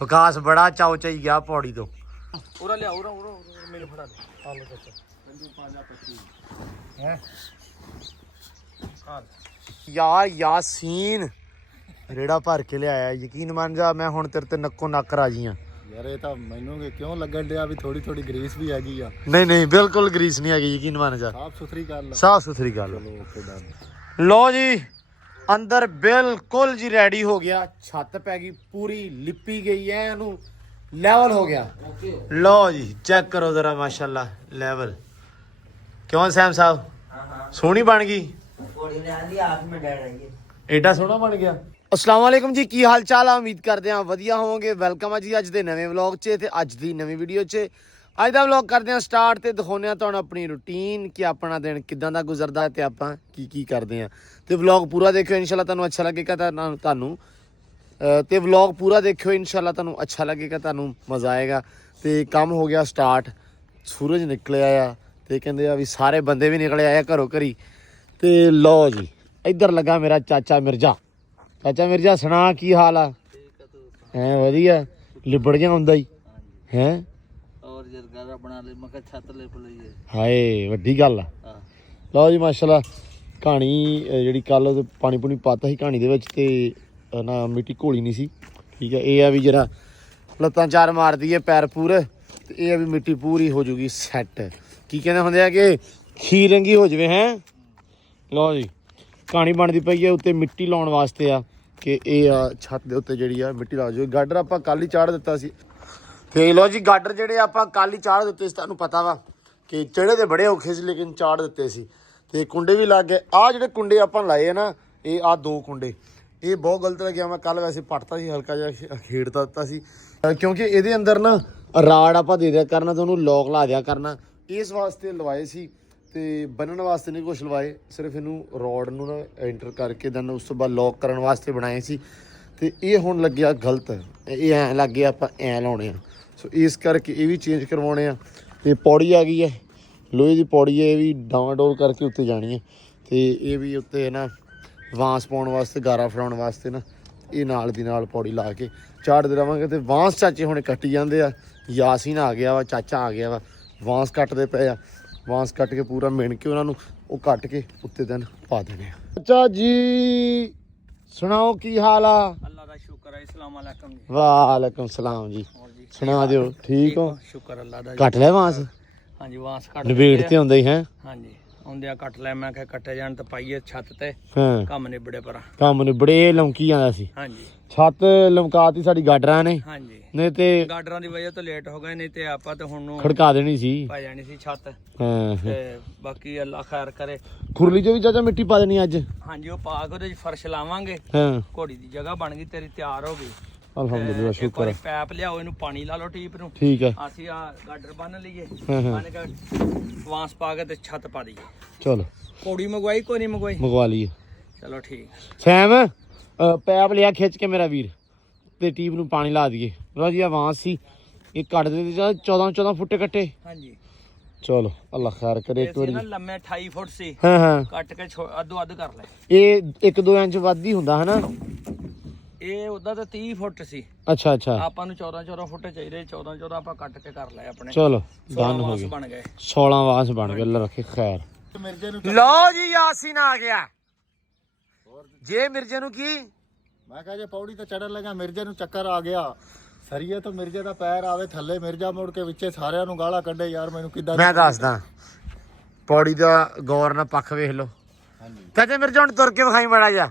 ਵਿਕਾਸ ਬੜਾ ਚਾਉ ਚਾਈ ਗਿਆ ਪੌੜੀ ਤੋਂ। ਉਰਾ ਲਿਆ ਉਰਾ ਮੈਨੂੰ ਫੜਾ ਦੇ ਆ ਲੋ ਚਾਚਾ ਬੰਦੂ 525 ਹੈ ਯਾਰ ਯਾਸੀਨ ਰੇੜਾ ਭਰ ਕੇ ਲਿਆਇਆ, ਯਕੀਨ ਮੰਨ ਜਾ ਮੈਂ ਹੁਣ ਤੇਰੇ ਤੇ ਨੱਕੋ ਨੱਕ ਰਾਜੀ ਆ ਯਾਰ। ਇਹ ਤਾਂ ਮੈਨੂੰ ਕਿਉਂ ਲੱਗਣ ਡਿਆ ਵੀ ਥੋੜੀ ਥੋੜੀ ਗਰੀਸ ਵੀ ਹੈਗੀ ਆ। ਨਹੀਂ ਨਹੀਂ ਬਿਲਕੁਲ ਗਰੀਸ ਨਹੀਂ ਹੈਗੀ, ਯਕੀਨ ਮੰਨ ਜਾ, ਸਾਫ ਸੁਥਰੀ ਗੱਲ ਆ। ਸਾਫ ਸੁਥਰੀ ਗੱਲ। ਚਲੋ ਓਕੇ ਡਨ। ਲੋ ਜੀ ਅੰਦਰ ਬਿਲਕੁਲ ਜੀ ਰੈਡੀ ਹੋ ਗਿਆ, ਛੱਤ ਪੈ ਗਈ ਪੂਰੀ, ਲਿਪੀ ਗਈ ਐ, ਇਹਨੂੰ ਲੈਵਲ ਹੋ ਗਿਆ। ਲੋ ਜੀ ਚੈੱਕ ਕਰੋ ਜ਼ਰਾ, ਮਾਸ਼ਾਅੱਲਾ ਲੈਵਲ। ਕਿਉਂ ਸੈਮ ਸਾਹਿਬ ਸੋਹਣੀ ਬਣ ਗਈ, ਏਡਾ ਸੋਹਣਾ ਬਣ ਗਿਆ। अस्सलाम वालेकुम जी, की हाल चाल है? उम्मीद करते हैं वधिया होवोगे। वेलकम है जी अज के नवे व्लॉग च ते अज दी नवी वीडियो च। अज दा व्लॉग करते हैं स्टार्ट ते दिखाने तुहानू अपनी रूटीन कि अपना दिन किदां दा गुजरदा ते आपां की करदे हां। ते व्लॉग पूरा देखियो, इंशाल्लाह तुहानू अच्छा लगेगा। तुहानू ते व्लॉग पूरा देखियो, इंशाल्लाह तुहानू अच्छा लगेगा, तुहानू मज़ा आएगा। ते काम हो गया स्टार्ट, सूरज निकले आया ते कहंदे आ भी सारे बंदे भी निकले आए घरों घरी। ते लो जी इधर लगा मेरा चाचा मिर्जा। चाचा मिर्जा सुना की हाल आ? है वधिया, लिबड़ गया हुंदा ही है और जरगारा बना ले मैं छत ले पलईए। हाय वड्डी गल आ। लो जी माशाल्लाह कहानी ਜਿਹੜੀ ਕੱਲ ਪਾਣੀ ਪੂਣੀ ਪਾਤਾ ਸੀ ਕਹਾਣੀ ਦੇ ਵਿੱਚ ਤੇ ਨਾ ਮਿੱਟੀ ਘੋਲੀ ਨਹੀਂ ਸੀ। ਠੀਕ ਹੈ, ਇਹ ਆ ਵੀ ਜਿਹੜਾ ਲੱਤਾਂ ਚਾਰ ਮਾਰਦੀ ਹੈ ਪੈਰ ਪੂਰੇ ਤੇ ਇਹ ਆ ਵੀ ਮਿੱਟੀ ਪੂਰੀ ਹੋ ਜੂਗੀ ਸੈੱਟ। ਕੀ ਕਹਿੰਦੇ ਹੁੰਦੇ ਆ ਕਿ ਖੀਰ ਰੰਗੀ ਹੋ ਜਵੇ ਹੈ। ਲਓ ਜੀ ਕਹਾਣੀ ਬਣਦੀ ਪਈ ਹੈ, ਉੱਤੇ ਮਿੱਟੀ ਲਾਉਣ ਵਾਸਤੇ ਆ ਕਿ ਇਹ ਆ ਛੱਤ ਦੇ ਉੱਤੇ ਜਿਹੜੀ ਆ ਮਿੱਟੀ ਲਾ ਜਾਓ। ਗਾਡਰ ਆਪਾਂ ਕੱਲ ਹੀ ਚਾੜ ਦਿੱਤਾ ਸੀ ਤੇ ਲਓ ਜੀ ਗਾਡਰ ਜਿਹੜੇ ਆਪਾਂ ਕੱਲ ਹੀ ਚਾੜ ਦਿੱਤੇ ਸੀ, ਤੁਹਾਨੂੰ ਪਤਾ ਵਾ ਕਿ ਚੜੇ ਤੇ ਬੜੇ ਔਖੇ ਸੀ ਲੇਕਿਨ ਚਾੜ ਦਿੱਤੇ ਸੀ। ਤੇ ਕੁੰਡੇ ਵੀ ਲੱਗ ਗਏ। ਆਹ ਜਿਹੜੇ ਕੁੰਡੇ ਆਪਾਂ ਲਾਏ ਆ ਨਾ, ਇਹ ਆਹ ਦੋ ਕੁੰਡੇ, ਇਹ ਬਹੁਤ ਗਲਤ ਲੱਗਿਆ। ਮੈਂ ਕੱਲ ਵੈਸੇ ਪੱਟਤਾ ਸੀ, ਹਲਕਾ ਜਿਹਾ ਖੇੜਤਾ ਦਿੱਤਾ ਸੀ ਕਿਉਂਕਿ ਇਹਦੇ ਅੰਦਰ ਨਾ ਰਾੜ ਆਪਾਂ ਦੇ ਦਿਆ ਕਰਨਾ ਤੇ ਉਹਨੂੰ ਲੋਕ ਲਾ ਦਿਆ ਕਰਨਾ, ਇਸ ਵਾਸਤੇ ਲਵਾਏ ਸੀ। ਤੇ ਬੰਨਣ ਵਾਸਤੇ ਨਹੀਂ ਕੁਛ ਲਵਾਏ, ਸਿਰਫ ਇਹਨੂੰ ਰੋਡ ਨੂੰ ਨਾ ਐਂਟਰ ਕਰਕੇ ਦੈਨ ਉਸ ਤੋਂ ਬਾਅਦ ਲੋਕ ਕਰਨ ਵਾਸਤੇ ਬਣਾਏ ਸੀ। ਤੇ ਇਹ ਹੁਣ ਲੱਗਿਆ ਗਲਤ, ਇਹ ਐਂ ਲੱਗ ਗਿਆ ਆਪਾਂ ਐਂ ਲਾਉਣੇ ਆ, ਸੋ ਇਸ ਕਰਕੇ ਇਹ ਵੀ ਚੇਂਜ ਕਰਵਾਉਣੇ ਆ। ਤੇ ਪੌੜੀ ਆ ਗਈ ਹੈ, ਲੋਹੇ ਦੀ ਪੌੜੀ ਹੈ, ਇਹ ਵੀ ਡਾਵਾਂਡੋਲ ਕਰਕੇ ਉੱਤੇ ਜਾਣੀ ਹੈ। ਤੇ ਇਹ ਵੀ ਉੱਤੇ ਨਾ ਵਾਂਸ ਪਾਉਣ ਵਾਸਤੇ, ਗਾਰਾ ਫੜਾਉਣ ਵਾਸਤੇ ਨਾ ਇਹ ਨਾਲ ਦੀ ਨਾਲ ਪੌੜੀ ਲਾ ਕੇ ਝਾੜਦੇ ਰਹਾਂਗੇ। ਤੇ ਵਾਂਸ ਚਾਚੇ ਹੁਣ ਕੱਟੀ ਜਾਂਦੇ ਆ, ਯਾਸੀਨ ਆ ਗਿਆ ਵਾ, ਚਾਚਾ ਆ ਗਿਆ ਵਾ, ਵਾਂਸ ਕੱਟਦੇ ਪਏ ਆ। ਵਾਂਸ ਕੱਟ ਕੇ ਪੂਰਾ ਮਿਣ ਕੇ ਉਹਨਾਂ ਨੂੰ ਉਹ ਕੱਟ ਕੇ ਉੱਤੇ ਦਿਨ ਪਾ ਦੇਣੇ ਆ। ਚਾਚਾ ਜੀ ਸੁਣਾਓ ਕੀ ਹਾਲ ਆ? अल्लाह का शुक्र है। अस्सलाम वालेकुम जी। ਵਾਲੇकुम ਸਲਾਮ ਜੀ। ਸੁਣਾ ਦਿਓ, ਠੀਕ ਹੋ? शुक्र अल्लाह दा। ਕੱਟ ਲੈ ਵਾਂਸ, हाँ जी वांस कट ਨਵੇੜ ਤੇ ਹੁੰਦੇ ਹੀ ਹੈ। हाँ जी ਆਉਂਦਿਆਂ ਕੱਟ ਲੈ, ਮੈਂ ਕਿਹਾ ਕੱਟੇ ਜਾਣ ਤਾਂ ਪਾਈਏ ਛੱਤ ਤੇ, ਹਾਂ ਕੰਮ ਨਿਬੜੇ ਪਰਾਂ। ਕੰਮ ਨੇ ਬੜੇ ਲੌਂਕੀ ਜਾਂਦਾ ਸੀ। ਹਾਂਜੀ ਛੱਤ ਲਮਕਾਤੀ ਸਾਡੀ ਗਾਡਰਾਂ ਨੇ, ਹਾਂਜੀ ਨਹੀਂ ਤੇ ਗਾਡਰਾਂ ਦੀ ਵਜ੍ਹਾ ਤੋਂ ਲੇਟ ਹੋ ਗਏ, ਨਹੀਂ ਤੇ ਆਪਾਂ ਤੇ ਹੁਣ ਨੂੰ ਖੜਕਾ ਦੇਣੀ ਸੀ। ਪਾ ਜਾਣੀ ਸੀ ਛੱਤ। ਹਾਂ ਤੇ ਬਾਕੀ ਅੱਲਾ ਖੈਰ ਕਰੇ। ਖੁਰਲੀ 'ਚ ਵੀ ਚਾਚਾ ਮਿੱਟੀ ਪਾ ਦੇਣੀ ਅੱਜ। ਹਾਂਜੀ ਉਹ ਪਾ ਕੇ ਉਹਦੇ 'ਚ ਫਰਸ਼ ਲਾਵਾਂਗੇ। ਹਾਂ ਘੋੜੀ ਦੀ ਜਗ੍ਹਾ ਬਣ ਗਈ ਤੇਰੀ, ਤਿਆਰ ਹੋ ਗਈ। ਅਲਹਮਦੁਲਿਲਾ ਇੱਕ ਸ਼ੁਕਰ ਵਾਰੀ ਹੈ। ਪੈਪ ਲਿਆਓ, ਇਹਨੂੰ ਪਾਣੀ ਲਾ ਲਓ ਟੀਪ ਨੂੰ। ਠੀਕ ਹੈ, ਅਸੀਂ ਆ ਗਾਡਰ ਬੰਨ ਲਈਏ, ਹਾਂ, ਹਾਂ। ਬੰਨ ਕੇ ਵਾਂਸ ਪਾ ਕੇ ਤੇ ਛੱਤ ਪਾ ਦਈਏ। ਚਲੋ ਘੋੜੀ ਮੰਗਵਾਈ ਕੋਈ ਨਹੀਂ ਮੰਗਵਾਈ? ਮੰਗਵਾ ਲਈਏ। ਚਲੋ ਠੀਕ। ਸੈਮ ਪੈਪ ਲਿਆ ਖਿੱਚ ਕੇ ਮੇਰਾ ਵੀਰ ਤੇ ਟੀਪ ਨੂੰ ਪਾਣੀ ਲਾ ਦਈਏ। ਲਓ ਜੀ ਆਵਾਜ਼ ਸੀ ਇਹ ਕੱਟ ਦੇ 14 ਫੁੱਟੇ ਕੱਟੇ। ਹਾਂਜੀ ਚਲੋ ਅੱਲਾ ਖੈਰ ਕਰੇ। ਇੱਕ ਇਹ ਸੀ ਨਾ ਵਾਰੀ ਲੰਮੇ 28 ਫੁੱਟ ਸੀ, ਹਾਂ ਹਾਂ ਕੱਟ ਕੇ ਅੱਧੋ ਅੱਧ ਕਰ ਲੈ। ਇਹ 1-2 ਇੰਚ ਵੱਧ ਹੀ ਹੁੰਦਾ ਹੈ ਨਾ। ਇਹ ਉਹਦਾ ਤਾਂ 30 ਫੁੱਟ ਸੀ, ਅੱਛਾ ਅੱਛਾ, ਆਪਾਂ ਨੂੰ 14 ਫੁੱਟ ਚਾਹੀਦੇ। 14 ਆਪਾਂ ਕੱਟ ਕੇ ਕਰ ਲਏ ਆਪਣੇ। ਚਲੋ 16 ਡਨ ਹੋ ਵਾਂਸ ਗਏ। ਬਣ ਗਏ। 16 ਵਾਂਸ ਬਣ ਗਏ, ਅੱਲਾ ਰੱਖੇ ਖੈਰ। ਮਿਰਜੇ ਨੂੰ ਲਓ ਜੀ ਯਾਸੀਨ ਆ ਗਿਆ। ਜੇ ਮਿਰਜੇ ਨੂੰ ਕੀ ਮੈਂ ਕਹਾਂ ਜੇ ਪੌੜੀ ਤੇ ਚੜਨ ਲੱਗਾ ਮਿਰਜੇ ਨੂੰ ਚੱਕਰ ਆ ਗਿਆ, ਸਰੀਏ ਤੋਂ ਮਿਰਜੇ ਦਾ ਪੈਰ ਆਵੇ ਥੱਲੇ, ਮਿਰਜਾ ਮੁੜ ਕੇ ਵਿੱਚੇ ਸਾਰਿਆਂ ਨੂੰ ਗਾਲਾਂ ਕੱਢੇ। ਯਾਰ ਮੈਨੂੰ ਕਿੱਦਾਂ ਮੈਂ ਦੱਸਦਾ, ਪੌੜੀ ਦਾ ਗੌਰ ਨਾਲ ਪੱਖ ਵੇਖ ਲਓ। ਹਾਂਜੀ ਚਾਚਾ ਮਿਰਜਾ ਹੁਣ ਤੁਰ ਕੇ ਵਿਖਾਈ ਮੜਾ ਜਾ।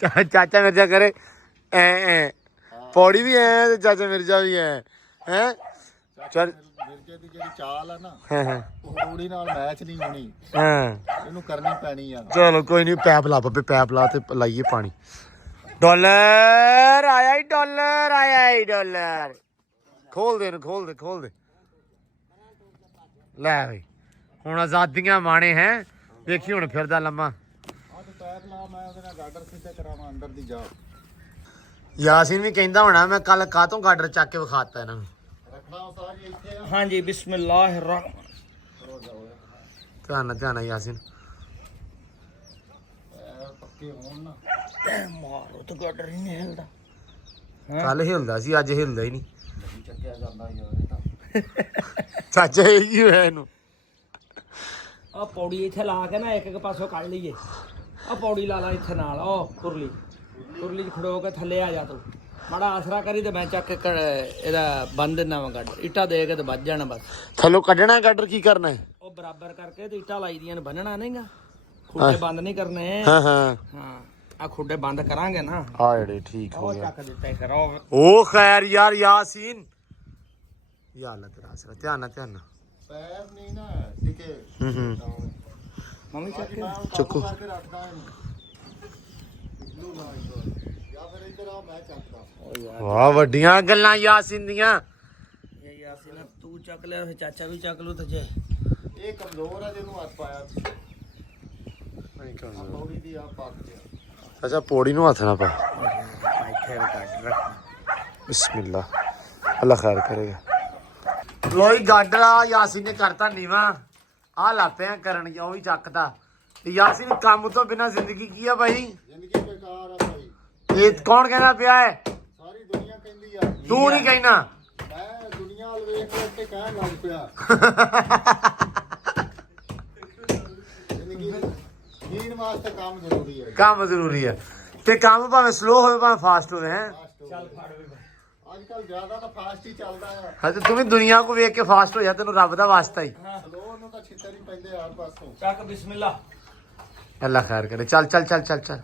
ਚਾਚਾ ਮਿਰਜਾ ਕਰੇ ਐ ਐ, ਪੌੜੀ ਵੀ ਐ ਤੇ ਚਾਚਾ ਮਿਰਜਾ ਵੀ ਐ ਹੈ। ਚੱਲ ਮਿਰਜੇ ਦੀ ਜਿਹੜੀ ਚਾਲ ਆ ਨਾ, ਹਾਂ ਹਾਂ ਉਹ ਪੌੜੀ ਨਾਲ ਮੈਚ ਨਹੀਂ ਹੋਣੀ, ਹਾਂ। ਇਹਨੂੰ ਕਰਨੀ ਪੈਣੀ ਆ। ਚਲੋ ਕੋਈ ਨਹੀਂ, ਪੈਪ ਲਾ ਬੱਬੇ, ਪੈਪ ਲਾ ਤੇ ਲਾਈਏ ਪਾਣੀ। ਡਾਲਰ ਆਇਆ ਹੀ, ਡਾਲਰ ਆਇਆ ਹੀ, ਡਾਲਰ। ਖੋਲ ਦੇ ਇਹਨੂੰ, ਖੋਲ ਦੇ, ਖੋਲ ਦੇ। ਲੈ ਬਈ ਹੁਣ ਆਜ਼ਾਦੀਆਂ ਮਾਣੇ ਹੈ। ਵੇਖੀ ਹੁਣ ਫਿਰਦਾ ਲੰਮਾ। ਆਹ ਤੇ ਪੈਪ ਲਾ, ਮੈਂ ਉਹਦੇ ਨਾਲ ਗਾਡਰ ਸਿੱਧੇ ਕਰਾਵਾਂ ਅੰਦਰ ਦੀ ਜਾ। ਯਾਸੀਨ ਵੀ ਕਹਿੰਦਾ ਹੋਣਾ ਮੈਂ ਕੱਲ ਕਾਹਤੋਂ ਗਾਡਰ ਚੱਕ ਕੇ ਵਿਖਾਤਾ ਇਹਨਾਂ ਨੂੰ। ਰੱਖਣਾ ਉਸਤਾਦ ਜੀ ਇੱਥੇ ਆ। ਹਾਂਜੀ ਬਿਸਮਿਲ੍ਲਾਹਿਰ ਰਹਿਮਾਨ। ਧਿਆਨ ਨਾਲ, ਧਿਆਨ ਨਾਲ ਯਾਸੀਨ। ਪੈਰ ਪੱਕੇ ਹੋਣ ਨਾ, ਮਾਰੋ ਤਾਂ ਗਾਡਰ ਹੀ ਨਹੀਂ ਹਿਲਦਾ। ਕੱਲ ਹਿਲਦਾ ਸੀ ਅੱਜ ਹਿਲਦਾ ਹੀ ਨਹੀਂ। ਨਹੀਂ ਚੱਕਿਆ ਜਾਂਦਾ ਯਾਰ ਇਹ ਤਾਂ। ਚਾਚਾ ਇਹ ਕੀ ਹੋਇਆ ਇਹਨੂੰ? ਆ ਪੌੜੀ ਇੱਥੇ ਲਾ ਕੇ ਨਾ ਇੱਕ ਪਾਸੋਂ ਕੱਢ ਲਈਏ। ਆ ਪੌੜੀ ਲਾ ਲਾ ਇੱਥੇ ਨਾਲ ਉਹ ਕੁਰਲੀ ਚ ਖੜੋ ਕੇ ਥੱਲੇ ਆ ਜਾ ਤੂੰ। ਮਾੜਾ ਆਸਰਾ ਕਰੀ ਤੇ ਮੈਂ ਚੱਕ ਕੇ ਇਹਦਾ ਬੰਨ ਦਿੰਦਾ ਵਾਂ ਗਾਡਰ। ਇੱਟਾਂ ਦੇ ਕੇ ਤੇ ਵੱਜ ਜਾਣਾ ਬਸ। ਥੱਲੋਂ ਕੱਢਣਾ ਗਾਡਰ ਕੀ ਕਰਨਾ ਹੈ? ਉਹ ਬਰਾਬਰ ਕਰਕੇ ਤੇ ਇੱਟਾਂ ਲਾਈ ਦੀਆਂ ਨੇ ਬੰਨਣਾ ਨਹੀਂਗਾ। ਖੁੱਡੇ ਬੰਦ ਨਹੀਂ ਕਰਨੇ। ਹਾਂ ਹਾਂ ਹਾਂ ਆ ਖੁੱਡੇ ਬੰਦ ਕਰਾਂਗੇ ਨਾ। ਆ ਜਿਹੜੇ ਠੀਕ ਹੋ ਉਹ ਗਿਆ। ਚੱਕ ਦਿੱਤੇ ਕਰੋ। ਉਹ ਖੈਰ ਯਾਰ ਯਾਸੀਨ ਯਾ ਅੱਲਾ ਤੇਰਾ ਆਸਰਾ। ਧਿਆਨ ਨਾਲ ਪੈਰ ਨਹੀਂ ਨਾ ਟਿਕੇ। ਮੰਮੀ ਚੱਕ ਕੇ ਚੁੱਕੋ। ਕਰਕੇ ਰੱਖਦਾ ਇਹਨੂੰ ਜਾਂ ਫਿਰ ਇੱਧਰ ਆ ਮੈਂ ਚੱਕਦਾ। ਓ ਯਾਰ ਵਾਹ ਵੱਡੀਆਂ ਗੱਲਾਂ ਯਾਸੀਨ ਦੀਆਂ। ਇਹ ਯਾਸੀਨ ਤੂੰ ਚੱਕ ਲਿਆ ਫਿਰ ਚਾਚਾ ਵੀ ਚੱਕ ਲੂ ਤੇ ਜੇ ਇਹ ਕਮਜ਼ੋਰ ਆ ਜਿਹਨੂੰ ਹੱਥ ਪਾਇਆ ਪੌੜੀ ਦੀ ਆ ਪੱਕ ਗਿਆ। ਅੱਛਾ ਪੌੜੀ ਨੂੰ ਹੱਥ ਨਾ ਪਾ। ਇੱਥੇ ਕੱਟ ਰੱਖ। ਬਿਸਮਿਲ੍ਲਾ ਅੱਲਾ ਖੈਰ ਕਰੇਗਾ। ਲੋਈ ਗਾਡਰਾ ਯਾਸੀਨ ਨੇ ਕਰਤਾ ਨੀਵਾ। ਆ ਲਾਪਿਆਂ ਕਰਨ ਉਹ ਵੀ ਚੱਕਦਾ। ਤੇ ਯਾਸੀਨ ਕੰਮ ਤੋਂ ਬਿਨਾ ਜ਼ਿੰਦਗੀ ਕੀ ਆ ਭਾਈ? ਜ਼ਿੰਦਗੀ ਬੇਕਾਰ ਆ ਭਾਈ। ਇਹ ਕੌਣ ਕਹਿੰਦਾ ਪਿਆ ਹੈ? ਸਾਰੀ ਦੁਨੀਆ ਕਹਿੰਦੀ ਆ। ਤੂੰ ਨਹੀਂ ਕਹਿਣਾ। ਮੈਂ ਦੁਨੀਆ ਵੱਲ ਵੇਖ ਕੇ ਤੇ ਕਹਿਣ ਲੱਗ ਪਿਆ। ਜ਼ਿੰਦਗੀ ਜੀਣ ਵਾਸਤੇ ਕੰਮ ਜ਼ਰੂਰੀ ਹੈ। ਕੰਮ ਜ਼ਰੂਰੀ ਹੈ ਤੇ ਕੰਮ ਭਾਵੇਂ ਸਲੋ ਹੋਵੇ ਭਾਵੇਂ ਫਾਸਟ ਹੋਵੇ ਹੈ। ਚੱਲ ਫੜ ਵੀ ਅੱਜ ਕੱਲ ਜ਼ਿਆਦਾ ਤਾਂ ਫਾਸਟ ਹੀ ਚੱਲਦਾ ਆ। ਹਾਂ ਤੇ ਤੂੰ ਵੀ ਦੁਨੀਆ ਕੋ ਵੇਖ ਕੇ ਫਾਸਟ ਹੋ ਜਾ। ਤੈਨੂੰ ਰੱਬ ਦਾ ਵਾਸਤਾ ਹੀ। ਸਲੋ ਨੂੰ ਤਾਂ ਛਿੱਤਰ ਹੀ ਪੈਂਦੇ ਹਰ ਪਾਸੋਂ। ਚੱਕ ਬਿਸਮਿਲ੍ਲਾ। ਅੱਲਾ ਖੈਰ ਕਰੇ। ਚੱਲ ਚੱਲ ਚੱਲ ਚੱਲ ਚੱਲ।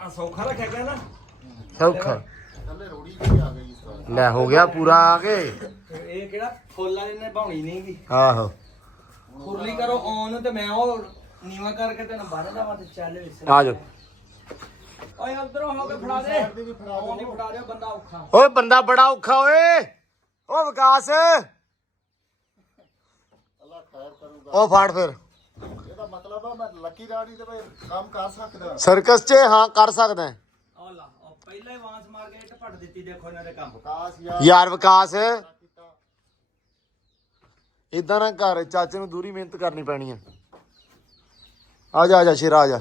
ਆ ਸੌਖਾ ਰੱਖਿਆ ਗਿਆ ਨਾ। ਸੌਖਾ ਥੱਲੇ ਰੋੜੀ ਵੀ ਆ ਗਈ ਇਸ ਵਾਰ। ਲੈ ਹੋ ਗਿਆ ਪੂਰਾ ਆ ਕੇ। ਇਹ ਕਿਹੜਾ ਫੁੱਲਾਂ ਇਹਨੇ ਭਾਉਣੀ ਨਹੀਂਗੀ। ਆਹੋ ਖੁਰਲੀ ਕਰੋ ਔਨ ਤੇ ਮੈਂ ਉਹ ਨੀਵਾ ਕਰਕੇ ਤੈਨੂੰ ਬੰਨ ਦਵਾਂ ਤੇ ਚੱਲ ਵਿਸ। ਆ ਜਾ। ਓਏ ਉਧਰੋਂ ਹੋ ਕੇ ਫੜਾ ਦੇ। ਦੀ ਵੀ ਫੜਾ ਉਹ ਨਹੀਂ ਫੜਾ ਦਿਓ ਬੰਦਾ ਔਖਾ। ਓਏ ਬੰਦਾ ਬੜਾ ਔਖਾ ਓਏ। ਓ ਵਿਕਾਸ ਅੱਲਾ ਖੈਰ ਕਰੂਗਾ। ਉਹ ਫੜ ਫਿਰ। ਇਹਦਾ ਮਤਲਬ ਆ ਮੈਂ ਲੱਕੀ ਰਾਣੀ ਤੇ ਮੈਂ ਕੰਮ ਕਰ ਸਕਦਾ। ਸਰਕਸ 'ਚ ਹਾਂ ਕਰ ਸਕਦਾ ਹੈ। ਉਹ ਲਾ ਉਹ ਪਹਿਲਾਂ ਹੀ ਵਾਂਸ ਮਾਰ ਕੇ ਇੱਟ ਪੱਟ ਦਿੱਤੀ। ਦੇਖੋ ਇਹਨਾਂ ਦੇ ਕੰਮ। ਵਿਕਾਸ ਯਾਰ ਯਾਰ ਵਿਕਾਸ ਕੀਤਾ। ਇਦਾਂ ਨਾ ਕਰ। ਚਾਚੇ ਨੂੰ ਦੂਰੀ ਮਿਹਨਤ ਕਰਨੀ ਪੈਣੀ ਆ। ਆ ਜਾ ਸ਼ੇਰਾ ਆ ਜਾ।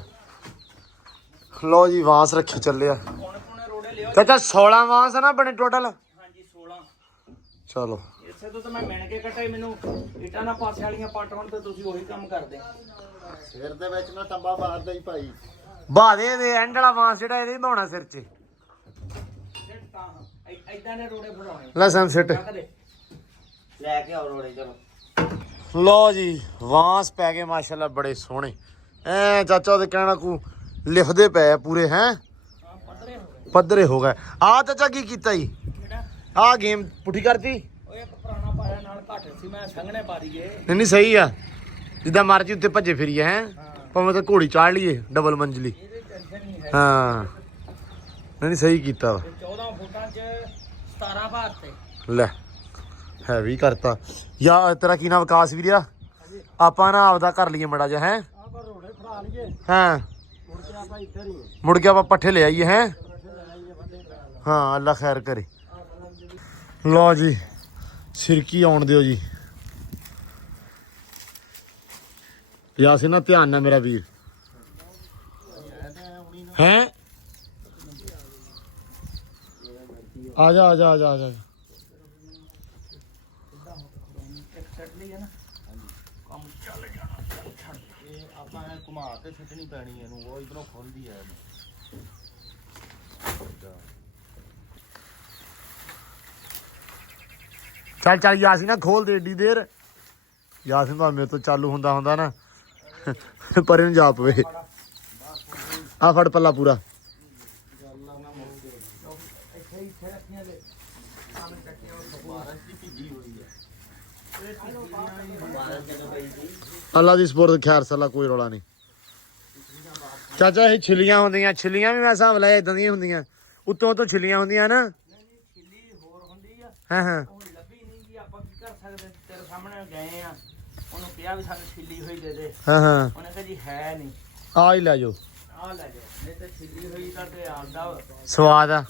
ਲੋ ਜੀ ਵਾਂਸ ਰੱਖੀ ਚੱਲਿਆ। ਪੌਣੇ ਪੌਣੇ ਰੋੜੇ ਲਿਓ। ਚਾਚਾ 16 ਵਾਂਸ ਆ ਨਾ ਬਣੇ ਟੋਟਲ। ਹਾਂਜੀ 16। ਚਲੋ ਇਸੇ ਤੋਂ ਤਾਂ ਮੈਂ ਮਿਣ ਕੇ ਕੱਟੇ। ਮੈਨੂੰ ਇੱਟਾਂ ਨਾਲ ਪਾਸੇ ਵਾਲੀਆਂ ਪੱਟ ਹੁਣ ਤੇ ਤੁਸੀਂ ਉਹੀ ਕੰਮ ਕਰਦੇ। ਸਿਰ ਦੇ ਵਿੱਚ ਨਾ ਟੰਬਾ ਮਾਰਦਾ ਹੀ ਭਾਈ। ਬਾਦੇ ਦੇ ਐਂਡ ਵਾਲਾ ਵਾਂਸ ਜਿਹੜਾ ਇਹਦੇ ਬਾਉਣਾ ਸਿਰ 'ਚ। ਸਿੱਟ ਤਾਂ ਇਦਾਂ ਨੇ ਰੋੜੇ ਫੜਾਉਣੇ। ਲੈ ਸਮ ਸਿੱਟ। ਚੱਕ ਦੇ ਲੈ ਕੇ ਆਓ ਰੋੜੇ ਚਲੋ। ਲੋ ਜੀ ਵਾਂਸ ਪੈ ਗਏ ਮਾਸ਼ਾਅੱਲਾ ਬੜੇ ਸੋਹਣੇ। ਐ ਚਾਚਾ ਉਹਦੇ ਕਹਿਣਾ ਕੋ ਲਿਖਦੇ ਪਏ ਆ ਪੂਰੇ ਹੈ। ਹਾਂ ਪੱਧਰੇ ਹੋ ਗਏ। ਪੱਧਰੇ ਹੋ ਗਏ। ਆ ਚਾਚਾ ਕੀ ਕੀਤਾ ਜੀ? ਕਿਹੜਾ ਆ ਗੇਮ ਪੁੱਠੀ ਕਰਤੀ। ਉਹ ਇੱਕ ਪੁਰਾਣਾ ਪਾਇਆ ਨਾਲ ਘੱਟ ਸੀ। ਮੈਂ ਸੰਘਣੇ ਪਾ ਦਈਏ। ਨਹੀਂ ਨਹੀਂ ਸਹੀ ਆ। ਜਿੱਦਾਂ ਮਰਜੀ ਉੱਤੇ ਭੱਜੇ ਫਿਰੀਏ ਹੈ। ਭਾਵੇਂ ਤਾਂ ਘੋੜੀ ਚਾੜ ਲਈਏ ਡਬਲ ਮੰਜ਼ਲੀ। ਇਹਦੀ ਟੈਨਸ਼ਨ ਨਹੀਂ ਹੈ। ਹਾਂ ਨਹੀਂ ਸਹੀ ਕੀਤਾ ਵਾ। 14 ਫੁੱਟਾਂ 'ਚ 17 ਭਾਰ ਤੇ। ਲੈ ਹੈਵੀ ਕਰਤਾ। ਯਾ ਤੇਰਾ ਕੀ ਨਾਮ ਵਿਕਾਸ ਵੀਰਿਆ? ਆਪਾਂ ਨਾ ਆਪਦਾ ਕਰ ਲਈਏ ਮੜਾ ਜਿਹਾ ਹੈ। ਆਪਾਂ ਰੋੜੇ ਫੜਾ ਲਈਏ। ਹਾਂ ਮੁੜ ਕੇ ਆਪਾਂ ਇੱਧਰ ਹੀ ਮੁੜ ਕੇ ਆਪਾਂ ਪੱਠੇ ਲੈ ਆਈਏ ਹੈ। ਹਾਂ ਅੱਲਾ ਖੈਰ ਕਰੇ। ਲਓ ਜੀ ਸਿਰਕੀ ਆਉਣ ਦਿਓ ਜੀ। ਯਾਸੀਨ ਨਾ ਧਿਆਨ ਨਾਲ ਮੇਰਾ ਵੀਰ ਹੈ। ਆ ਜਾ ਆ ਜਾ ਆ ਜਾ ਆ ਜਾ। ਇੱਕ ਸੈਟ ਲਈ ਹੈ ਨਾ। ਕੰਮ ਚੱਲ ਜਾਣਾ। ਚੱਲ ਛੱਡ। ਇਹ ਆਪਾਂ ਇਹ ਘੁਮਾ ਕੇ ਛੱਡਣੀ ਪੈਣੀ ਇਹਨੂੰ। ਉਹ ਇਧਰੋਂ ਖੁੱਲਦੀ ਹੈ ਇਹਨੂੰ। ਚੱਲ ਚੱਲ ਯਾਸੀਨ ਨਾ ਖੋਲ ਦੇ ਏਡੀ ਦੇਰ। ਯਾਸੀਨ ਤਾਂ ਮੇਰੇ ਤੋਂ ਚਾਲੂ ਹੁੰਦਾ ਨਾ ਪਰੇ ਨੂੰ ਜਾ ਪਵੇ। ਆ ਫੜ ਪੱਲਾ ਪੂਰਾ। ਇੱਥੇ ਇੱਥੇ ਰੱਖੀਆਂ ਦੇ। ਆਵੇਂ ਕੱਟੀਆਂ ਬਾਰਿਸ਼ ਦੀ ਭਿੱਜੀ ਹੋਈ ਹੈ। ਅੱਲਾ ਦੀ ਸਪੋਰਟ ਖੈਰ ਸਲਾ ਕੋਈ ਰੌਲਾ ਨਹੀਂ। ਚਾਚਾ ਇਹ ਛਿੱਲੀਆਂ ਹੁੰਦੀਆਂ। ਛਿੱਲੀਆਂ ਵੀ ਮੈਂ ਹਿਸਾਬ ਲਾਇਆ ਇਦਾਂ ਦੀਆਂ ਹੁੰਦੀਆਂ। ਉੱਤੋਂ ਤੋਂ ਛਿੱਲੀਆਂ ਹੁੰਦੀਆਂ ਨਾ। ਛਿੱਲੀ ਹੋਰ ਹੁੰਦੀ ਆ। ਹਾਂ ਹਾਂ ਉਹ ਲੱਭੀ ਨਹੀਂ ਜੀ। ਆਪਾਂ ਕੀ ਕਰ ਸਕਦੇ। ਤੇਰੇ ਸਾਹਮਣੇ ਗਏ ਆ। ਉਹਨੂੰ ਕਿਹਾ ਵੀ ਸਾਨੂੰ ਛਿੱਲੀ ਹੋਈ ਦੇ ਦੇ। ਹਾਂ ਹਾਂ ਉਹਨੇ ਕਿਹਾ ਜੀ ਹੈ ਨਹੀਂ। ਆ ਹੀ ਲੈ ਜਾਓ। ਆ ਲੈ ਜਾ। ਨਹੀਂ ਤੇ ਛਿੱਲੀ ਹੋਈ ਤਾਂ ਤੇ ਆਪਦਾ ਸਵਾਦ ਆ।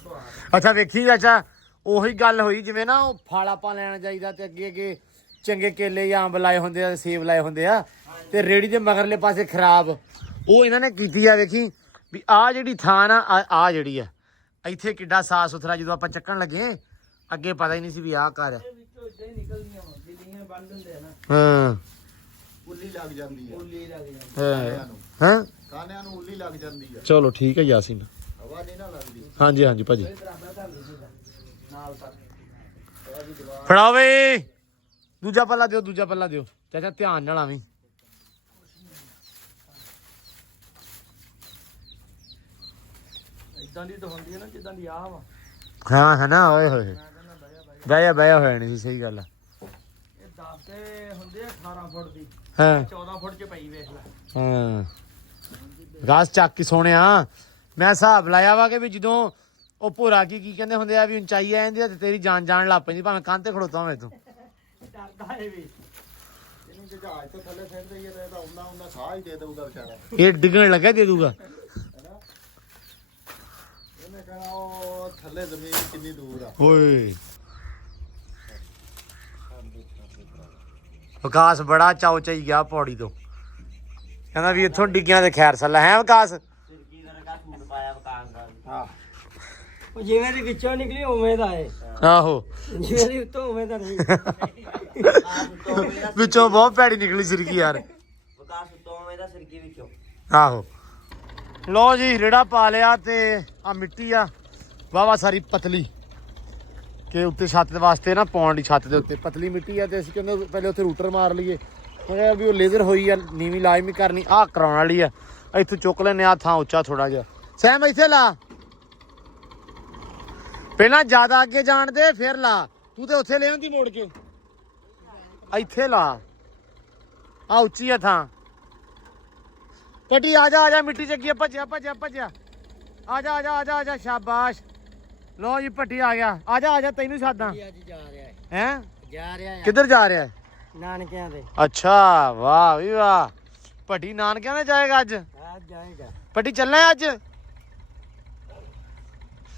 ਅੱਛਾ ਵੇਖੀ ਚਾਚਾ ਉਹੀ ਗੱਲ ਹੋਈ ਜਿਵੇਂ ਨਾ ਉਹ ਫਲ ਆਪਾਂ ਲੈਣ ਜਾਈਦਾ ਤੇ ਅੱਗੇ ਅੱਗੇ ਚੰਗੇ ਕੇਲੇ ਜਾਂ ਅੰਬ ਲਾਏ ਹੁੰਦੇ ਆ, ਸੇਬ ਲਾਏ ਹੁੰਦੇ ਆ ਤੇ ਰੇੜੀ ਦੇ ਮਗਰਲੇ ਪਾਸੇ ਖਰਾਬ। ਉਹ ਇਹਨਾਂ ਨੇ ਕੀਤੀ ਆ ਵੇਖੀ ਵੀ ਆ ਜਿਹੜੀ ਥਾਂ ਨਾ ਆ ਜਿਹੜੀ ਆ ਇੱਥੇ ਕਿੱਡਾ ਸਾਫ ਸੁਥਰਾ ਜਦੋਂ ਆਪਾਂ ਚੱਕਣ ਲੱਗੇ ਅੱਗੇ ਪਤਾ ਹੀ ਨਹੀਂ ਸੀ ਵੀ ਆਹ ਘਰ ਹੈ। ਵਿੱਚੋਂ ਇਦਾਂ ਹੀ ਨਿਕਲਦੀਆਂ ਵਾ ਜਿੱਲੀਆਂ ਬੰਦ ਹੁੰਦੇ ਆ ਨਾ ਹਾਂ ਉੱਲੀ ਲੱਗ ਜਾਂਦੀ ਹੈ ਉੱਲੀ ਲੱਗ ਜਾਂਦੀ ਕਾਨਿਆਂ ਨੂੰ ਹਾਂ ਕਾਨਿਆਂ ਨੂੰ ਉੱਲੀ ਲੱਗ ਜਾਂਦੀ ਹੈ ਚਲੋ ਠੀਕ ਹੈ ਯਾਸੀਨ ਹਵਾ ਨਹੀਂ ਨਾ ਲੱਗਦੀ ਹਾਂਜੀ ਹਾਂਜੀ ਭਾਜੀ ਬਰਾਬਰ ਕਰ ਲਈ ਨਾਲ ਤੱਕ ਫੜਾਓ ਵੇ ਦੂਜਾ ਪੱਲਾ ਦਿਓ ਚਾਚਾ ਧਿਆਨ ਨਾਲ ਆਵੀਂ ਇਦਾਂ ਦੀ ਤਾਂ ਹੁੰਦੀ ਹੈ ਨਾ ਜਿੱਦਾਂ ਦੀ ਆਹ ਵਾ ਹਾਂ ਹੈ ਨਾ ਓਏ ਹੋਏ ਬਹਿ ਹੋਇਆ ਨਹੀਂ ਸੀ ਸਹੀ ਗੱਲ ਆ ਇਹ 10 ਤੇ ਹੁੰਦੇ ਆ 18 ਫੁੱਟ ਦੀ ਹਾਂ 14 ਫੁੱਟ ਚ ਪਈ ਵੇਖ ਲੈ ਹਾਂ ਗਾਸ ਚੱਕ ਕੇ ਸੋਹਣਿਆ ਮੈਂ ਹਿਸਾਬ ਲਾਇਆ ਵਾ ਕਿ ਵੀ ਜਦੋਂ ਉਹ ਭੋਰਾ ਕੀ ਕਹਿੰਦੇ ਹੁੰਦੇ ਆ ਵੀ ਉਚਾਈ ਆ ਜਾਂਦੀ ਆ ਤੇ ਤੇਰੀ ਜਾਨ ਲੱਗ ਪੈਂਦੀ ਭਾਵੇਂ ਕੰਨ ਤੇ ਖੜੋਤਾ ਹੋਵੇਂ ਤੂੰ ਡਰਦਾ ਏ ਵੀ ਇਹਨੂੰ ਜੇ ਜਹਾਜ਼ ਤੋਂ ਥੱਲੇ ਫੇਰ ਦਈਏ ਤਾਂ ਇਹਦਾ ਉਹਨਾਂ ਸਾਹ ਹੀ ਦੇ ਦੇਊਗਾ ਵਿਚਾਰਾ ਇਹ ਡਿੱਗਣ ਲੱਗਾ ਦੇ ਦੂਗਾ ਇਹਨੇ ਕਹਣਾ ਉਹ ਥੱਲੇ ਜ਼ਮੀਨ ਕਿੰਨੀ ਦੂਰ ਆ ਓਏ ਵਿਕਾਸ ਬੜਾ ਚਾਉ ਚਾਈ ਗਿਆ ਪੌੜੀ ਤੋਂ ਕਹਿੰਦਾ ਵੀ ਇੱਥੋਂ ਡਿੱਗਿਆ ਤੇ ਖੈਰ ਸੱਲਾ ਹੈ ਵਿਕਾਸ ਉਹ ਜਿਵੇਂ ਦੀ ਵਿੱਚੋਂ ਨਿਕਲੀ ਉਵੇਂ ਦਾ ਏ ਆਹੋ ਜਿਵੇਂ ਦੀ ਉੱਤੋਂ ਉਵੇਂ ਦਾ ਨਹੀਂ ਵਿੱਚੋਂ ਬਹੁਤ ਭੈੜੀ ਨਿਕਲੀ ਸਿਰਕੀ ਯਾਰ ਵਿਕਾਸ ਉੱਤੋਂ ਉਵੇਂ ਦਾ ਸਿਰਕੀ ਵਿੱਚੋਂ ਆਹੋ ਲੋ ਜੀ ਰੇੜਾ ਪਾ ਲਿਆ ਤੇ ਆ ਮਿੱਟੀ ਆ ਵਾਵਾ ਸਾਰੀ ਪਤਲੀ ਕਿ ਉੱਤੇ ਛੱਤ ਦੇ ਵਾਸਤੇ ਨਾ ਪਾਉਣ ਦੀ ਛੱਤ ਦੇ ਉੱਤੇ ਪਤਲੀ ਮਿੱਟੀ ਆ ਤੇ ਅਸੀਂ ਕਹਿੰਦੇ ਪਹਿਲੇ ਉੱਥੇ ਰੂਟਰ ਮਾਰ ਲਈਏ ਮੈਂ ਵੀ ਉਹ ਲੇਜ਼ਰ ਹੋਈ ਆ ਨੀਵੀਂ ਲਾਜ਼ਮੀ ਕਰਨੀ ਆਹ ਕਰਾਉਣ ਵਾਲੀ ਆ ਇੱਥੋਂ ਚੁੱਕ ਲੈਨੇ ਆ ਥਾਂ ਉੱਚਾ ਥੋੜਾ ਜਿਹਾ ਸੈਮ ਇੱਥੇ ਲਾ ਪਹਿਲਾਂ ਜ਼ਿਆਦਾ ਅੱਗੇ ਜਾਣ ਦੇ ਫਿਰ ਲਾ ਤੂੰ ਤੇ ਉੱਥੇ ਲੈ ਆਉਂਦੀ ਮੋੜ ਕੇ ਇੱਥੇ ਲਾ ਆ ਉੱਚੀ ਆ ਥਾਂ ਕਟੀ ਆ ਜਾ ਮਿੱਟੀ ਚੱਕੀ ਭੱਜਿਆ ਆ ਜਾ ਸ਼ਾਬਾਸ਼ ਲੋ ਜੀ ਭੱਟੀ ਆ ਗਿਆ ਆ ਜਾ ਤੈਨੂੰ ਸਾਦਾ ਅੱਜ ਜਾ ਰਿਹਾ ਹੈ ਜਾ ਰਿਹਾ ਕਿੱਧਰ ਜਾ ਰਿਹਾ ਨਾਨਕਿਆਂ ਦੇ ਅੱਛਾ ਵਾਹ ਵੀ ਵਾਹ ਭੱਟੀ ਨਾਨਕਿਆਂ ਦੇ ਜਾਏਗਾ ਅੱਜ ਜਾਏਗਾ ਭੱਟੀ ਚੱਲਣਾ ਅੱਜ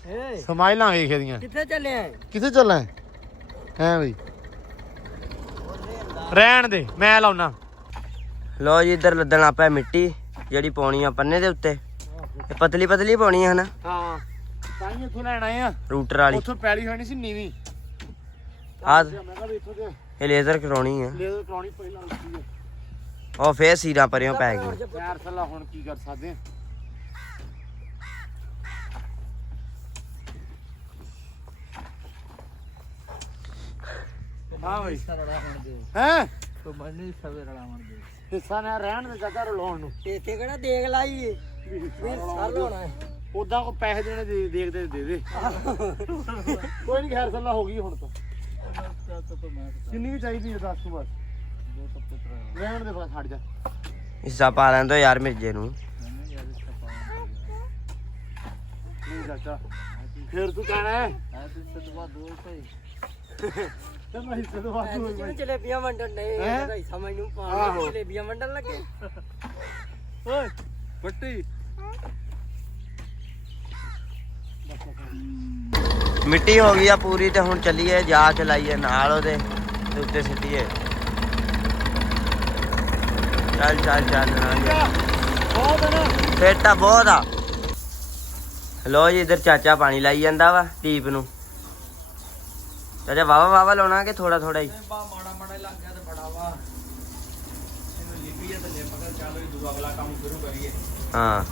ਏ ਸਮਾਈਲਾਂ ਵੇਖ ਇਹਦੀਆਂ ਕਿੱਥੇ ਚੱਲਿਆ ਕਿੱਥੇ ਚੱਲਣਾ ਹੈ ਬਈ ਰਹਿਣ ਦੇ ਮੈਂ ਲਾਉਣਾ ਲੋ ਜੀ ਇੱਧਰ ਲੱਦਣ ਆਪਾਂ ਮਿੱਟੀ ਜਿਹੜੀ ਪਾਉਣੀ ਆ ਪੰਨੇ ਦੇ ਉੱਤੇ ਇਹ ਪਤਲੀ ਪਾਉਣੀ ਆ ਹਨਾ ਹਾਂ ਤਾਂ ਹੀ ਇੱਥੋਂ ਲੈਣ ਆਏ ਆ ਰੂਟਰ ਵਾਲੀ ਉੱਥੋਂ ਪੈਲੀ ਹੋਣੀ ਸੀ ਨੀਵੀਂ ਆ ਮੈਂ ਕਿਹਾ ਵੀ ਇੱਥੋਂ ਤੇ ਇਹ ਲੇਜ਼ਰ ਕਰਾਉਣੀ ਆ ਲੇਜ਼ਰ ਕਰਾਉਣੀ ਪਹਿਲਾਂ ਉੱਚੀ ਆ ਉਹ ਫੇਰ ਸੀਰਾਂ ਪਰਿਓ ਪੈ ਗਈ ਪੈਰ ਥੱਲਾ ਹੁਣ ਕੀ ਕਰ ਸਕਦੇ ਆ ਹਾਂ ਬਈ ਹੈ ਤੋ ਮੰਨੀ ਸਵੇ ਰਲਾਵਣ ਦੇ ਹਿੱਸਾ ਨਾ ਰਹਿਣ ਦੇ ਜਗ੍ਹਾ ਰਲਾਉਣ ਨੂੰ ਇੱਥੇ ਕਿਹੜਾ ਦੇਖ ਲਾਈ ਏ ਵੀ ਸਰ ਹੋਣਾ ਹੈ ਉਦਾਂ ਕੋ ਪੈਸੇ ਦੇਣੇ ਦੇਖਦੇ ਦੇ ਕੋਈ ਨਹੀਂ ਖੈਰ ਸੱਲਾ ਹੋ ਗਈ ਹੁਣ ਤਾਂ ਕਿੰਨੀ ਵੀ ਚਾਹੀਦੀ ਹੈ ਦੱਸ ਤੂੰ ਬਸ ਰਹਿਣ ਦੇ ਬਸ ਹਟ ਜਾ ਹਿੱਸਾ ਪਾ ਲੈਣ ਦੋ ਯਾਰ ਮਿਰਜੇ ਨੂੰ ਨਹੀਂ ਚਾਚਾ ਫਿਰ ਤੂੰ ਕਹਿਣਾ ਹੈ ਤੇ ਮੈਂ ਹਿੱਸੇ ਤੋਂ ਵਾਧੂ ਹੋਈ ਜਿਵੇਂ ਜਲੇਬੀਆਂ ਵੰਡਣ ਨੇ ਹੈਂ? ਇਹਦਾ ਹਿੱਸਾ ਮੈਨੂੰ ਆਹੋ। ਪਾਣ ਜਲੇਬੀਆਂ ਵੰਡਣ ਲੱਗੇ ਓਏ ਬੱਟੀ ਮਿੱਟੀ ਹੋ ਗਈ ਆ ਪੂਰੀ ਤੇ ਹੁਣ ਚੱਲੀਏ ਜਾ ਚਲਾਈਏ ਨਾਲ ਉਹਦੇ ਤੇ ਉੱਤੇ ਸਿੱਟੀਏ ਚੱਲ ਬਹੁਤ ਹੈ ਨਾ ਫੇਟਾ ਬਹੁਤ ਆ ਲੋ ਜੀ ਇੱਧਰ ਚਾਚਾ ਪਾਣੀ ਲਾਈ ਜਾਂਦਾ ਵਾ ਟੀਪ ਨੂੰ ਚਾਚਾ ਵਾਵਾ ਲਾਉਣਾ ਕਿ ਥੋੜਾ ਹੀ ਬਾ ਮਾੜਾ ਲੱਗ ਗਿਆ ਤੇ ਬੜਾ ਵਾ ਇਹਨੂੰ ਲਿਪੀਏ ਤੇ ਲੈ ਪਕੜ ਚੱਲ ਵੀ ਦੂਆ ਅਗਲਾ ਕੰਮ ਸ਼ੁਰੂ ਕਰੀਏ ਹਾਂ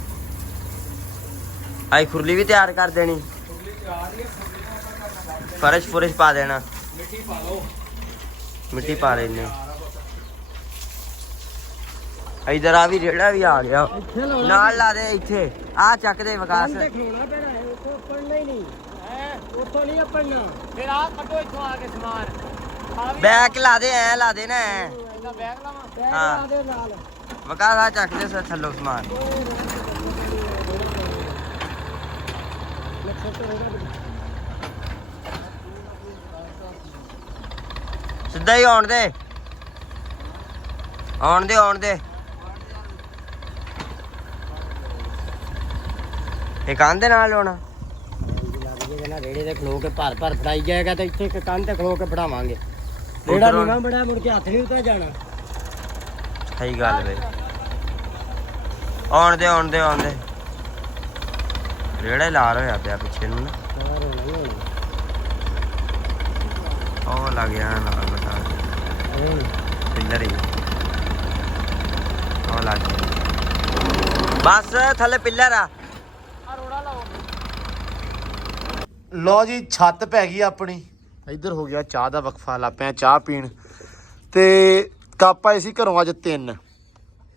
ਆਈ ਖੁਰਲੀ ਵੀ ਤਿਆਰ ਕਰ ਦੇਣੀ ਫੁਰਲੀ ਤਿਆਰ ਹੀ ਹੈ ਫਰਸ਼ ਪਾ ਦੇਣਾ ਮਿੱਟੀ ਪਾ ਲਓ ਮਿੱਟੀ ਪਾ ਲੈਨੇ ਇਧਰ ਆ ਵੀ ਰੇੜਾ ਵੀ ਆ ਗਿਆ ਨਾਲ ਲਾ ਦੇ ਇੱਥੇ ਆ ਚੱਕ ਦੇ ਵਿਕਾਸ ਤੇ ਖਲੋਣਾ ਪੈਣਾ ਹੈ ਉੱਥੋਂ ਪੜਨਾ ਹੀ ਨਹੀਂ ਹੈ ਉੱਥੋਂ ਨਹੀਂ ਪੜਨਾ ਫਿਰ ਆ ਕੱਢੋ ਇੱਥੋਂ ਆ ਕੇ ਸਮਾਨ ਬੈਕ ਲਾ ਦੇ ਐ ਲਾ ਦੇ ਨਾ ਐ ਇਹਦਾ ਬੈਗ ਲਾਵਾਂ ਬੈਗ ਹਾਂ। ਲਾ ਦੇ ਨਾਲ ਵਿਕਾਸ ਆ ਚੱਕ ਦੇ ਥੱਲੋਂ ਸਮਾਨ ਸਿੱਧਾ ਹੀ ਆਉਣ ਦੇ ਇਹ ਕੰਨ ਦੇ ਨਾਲ ਲਾਉਣਾ ਨਾ ਰੇੜੇ ਤੇ ਖਲੋ ਕੇ ਭਰ ਫੜਾਈ ਜਾਏਗਾ ਤੇ ਇੱਥੇ ਇੱਕ ਕੰਨ ਤੇ ਖਲੋ ਕੇ ਫੜਾਵਾਂਗੇ ਰੇੜਾ ਨੀਵਾਂ ਬੜਾ ਮੁੜ ਕੇ ਹੱਥ ਨਹੀਂ ਉਤਰ ਜਾਣਾ ਸਹੀ ਗੱਲ ਵੇ ਆਉਣ ਦੇ ਰੇੜਾ ਹੀ ਲਾਲ ਹੋਇਆ ਪਿਆ ਪਿੱਛੇ ਨੂੰ ਨਾ ਉਹ ਲੱਗ ਗਿਆ ਨਾਲ ਬਤਾ ਪਿੱਲਰ ਹੀ ਉਹ ਲੱਗ ਗਿਆ ਬਸ ਥੱਲੇ ਪਿੱਲਰ ਆ ਲੋ ਜੀ ਛੱਤ ਪੈ ਗਈ ਆਪਣੀ। ਇੱਧਰ ਹੋ ਗਿਆ ਚਾਹ ਦਾ ਵਕਫਾ, ਲਾਪਿਆ ਚਾਹ ਪੀਣ ਤੇ ਕੱਪ ਆਏ ਸੀ ਘਰੋਂ ਅੱਜ 3।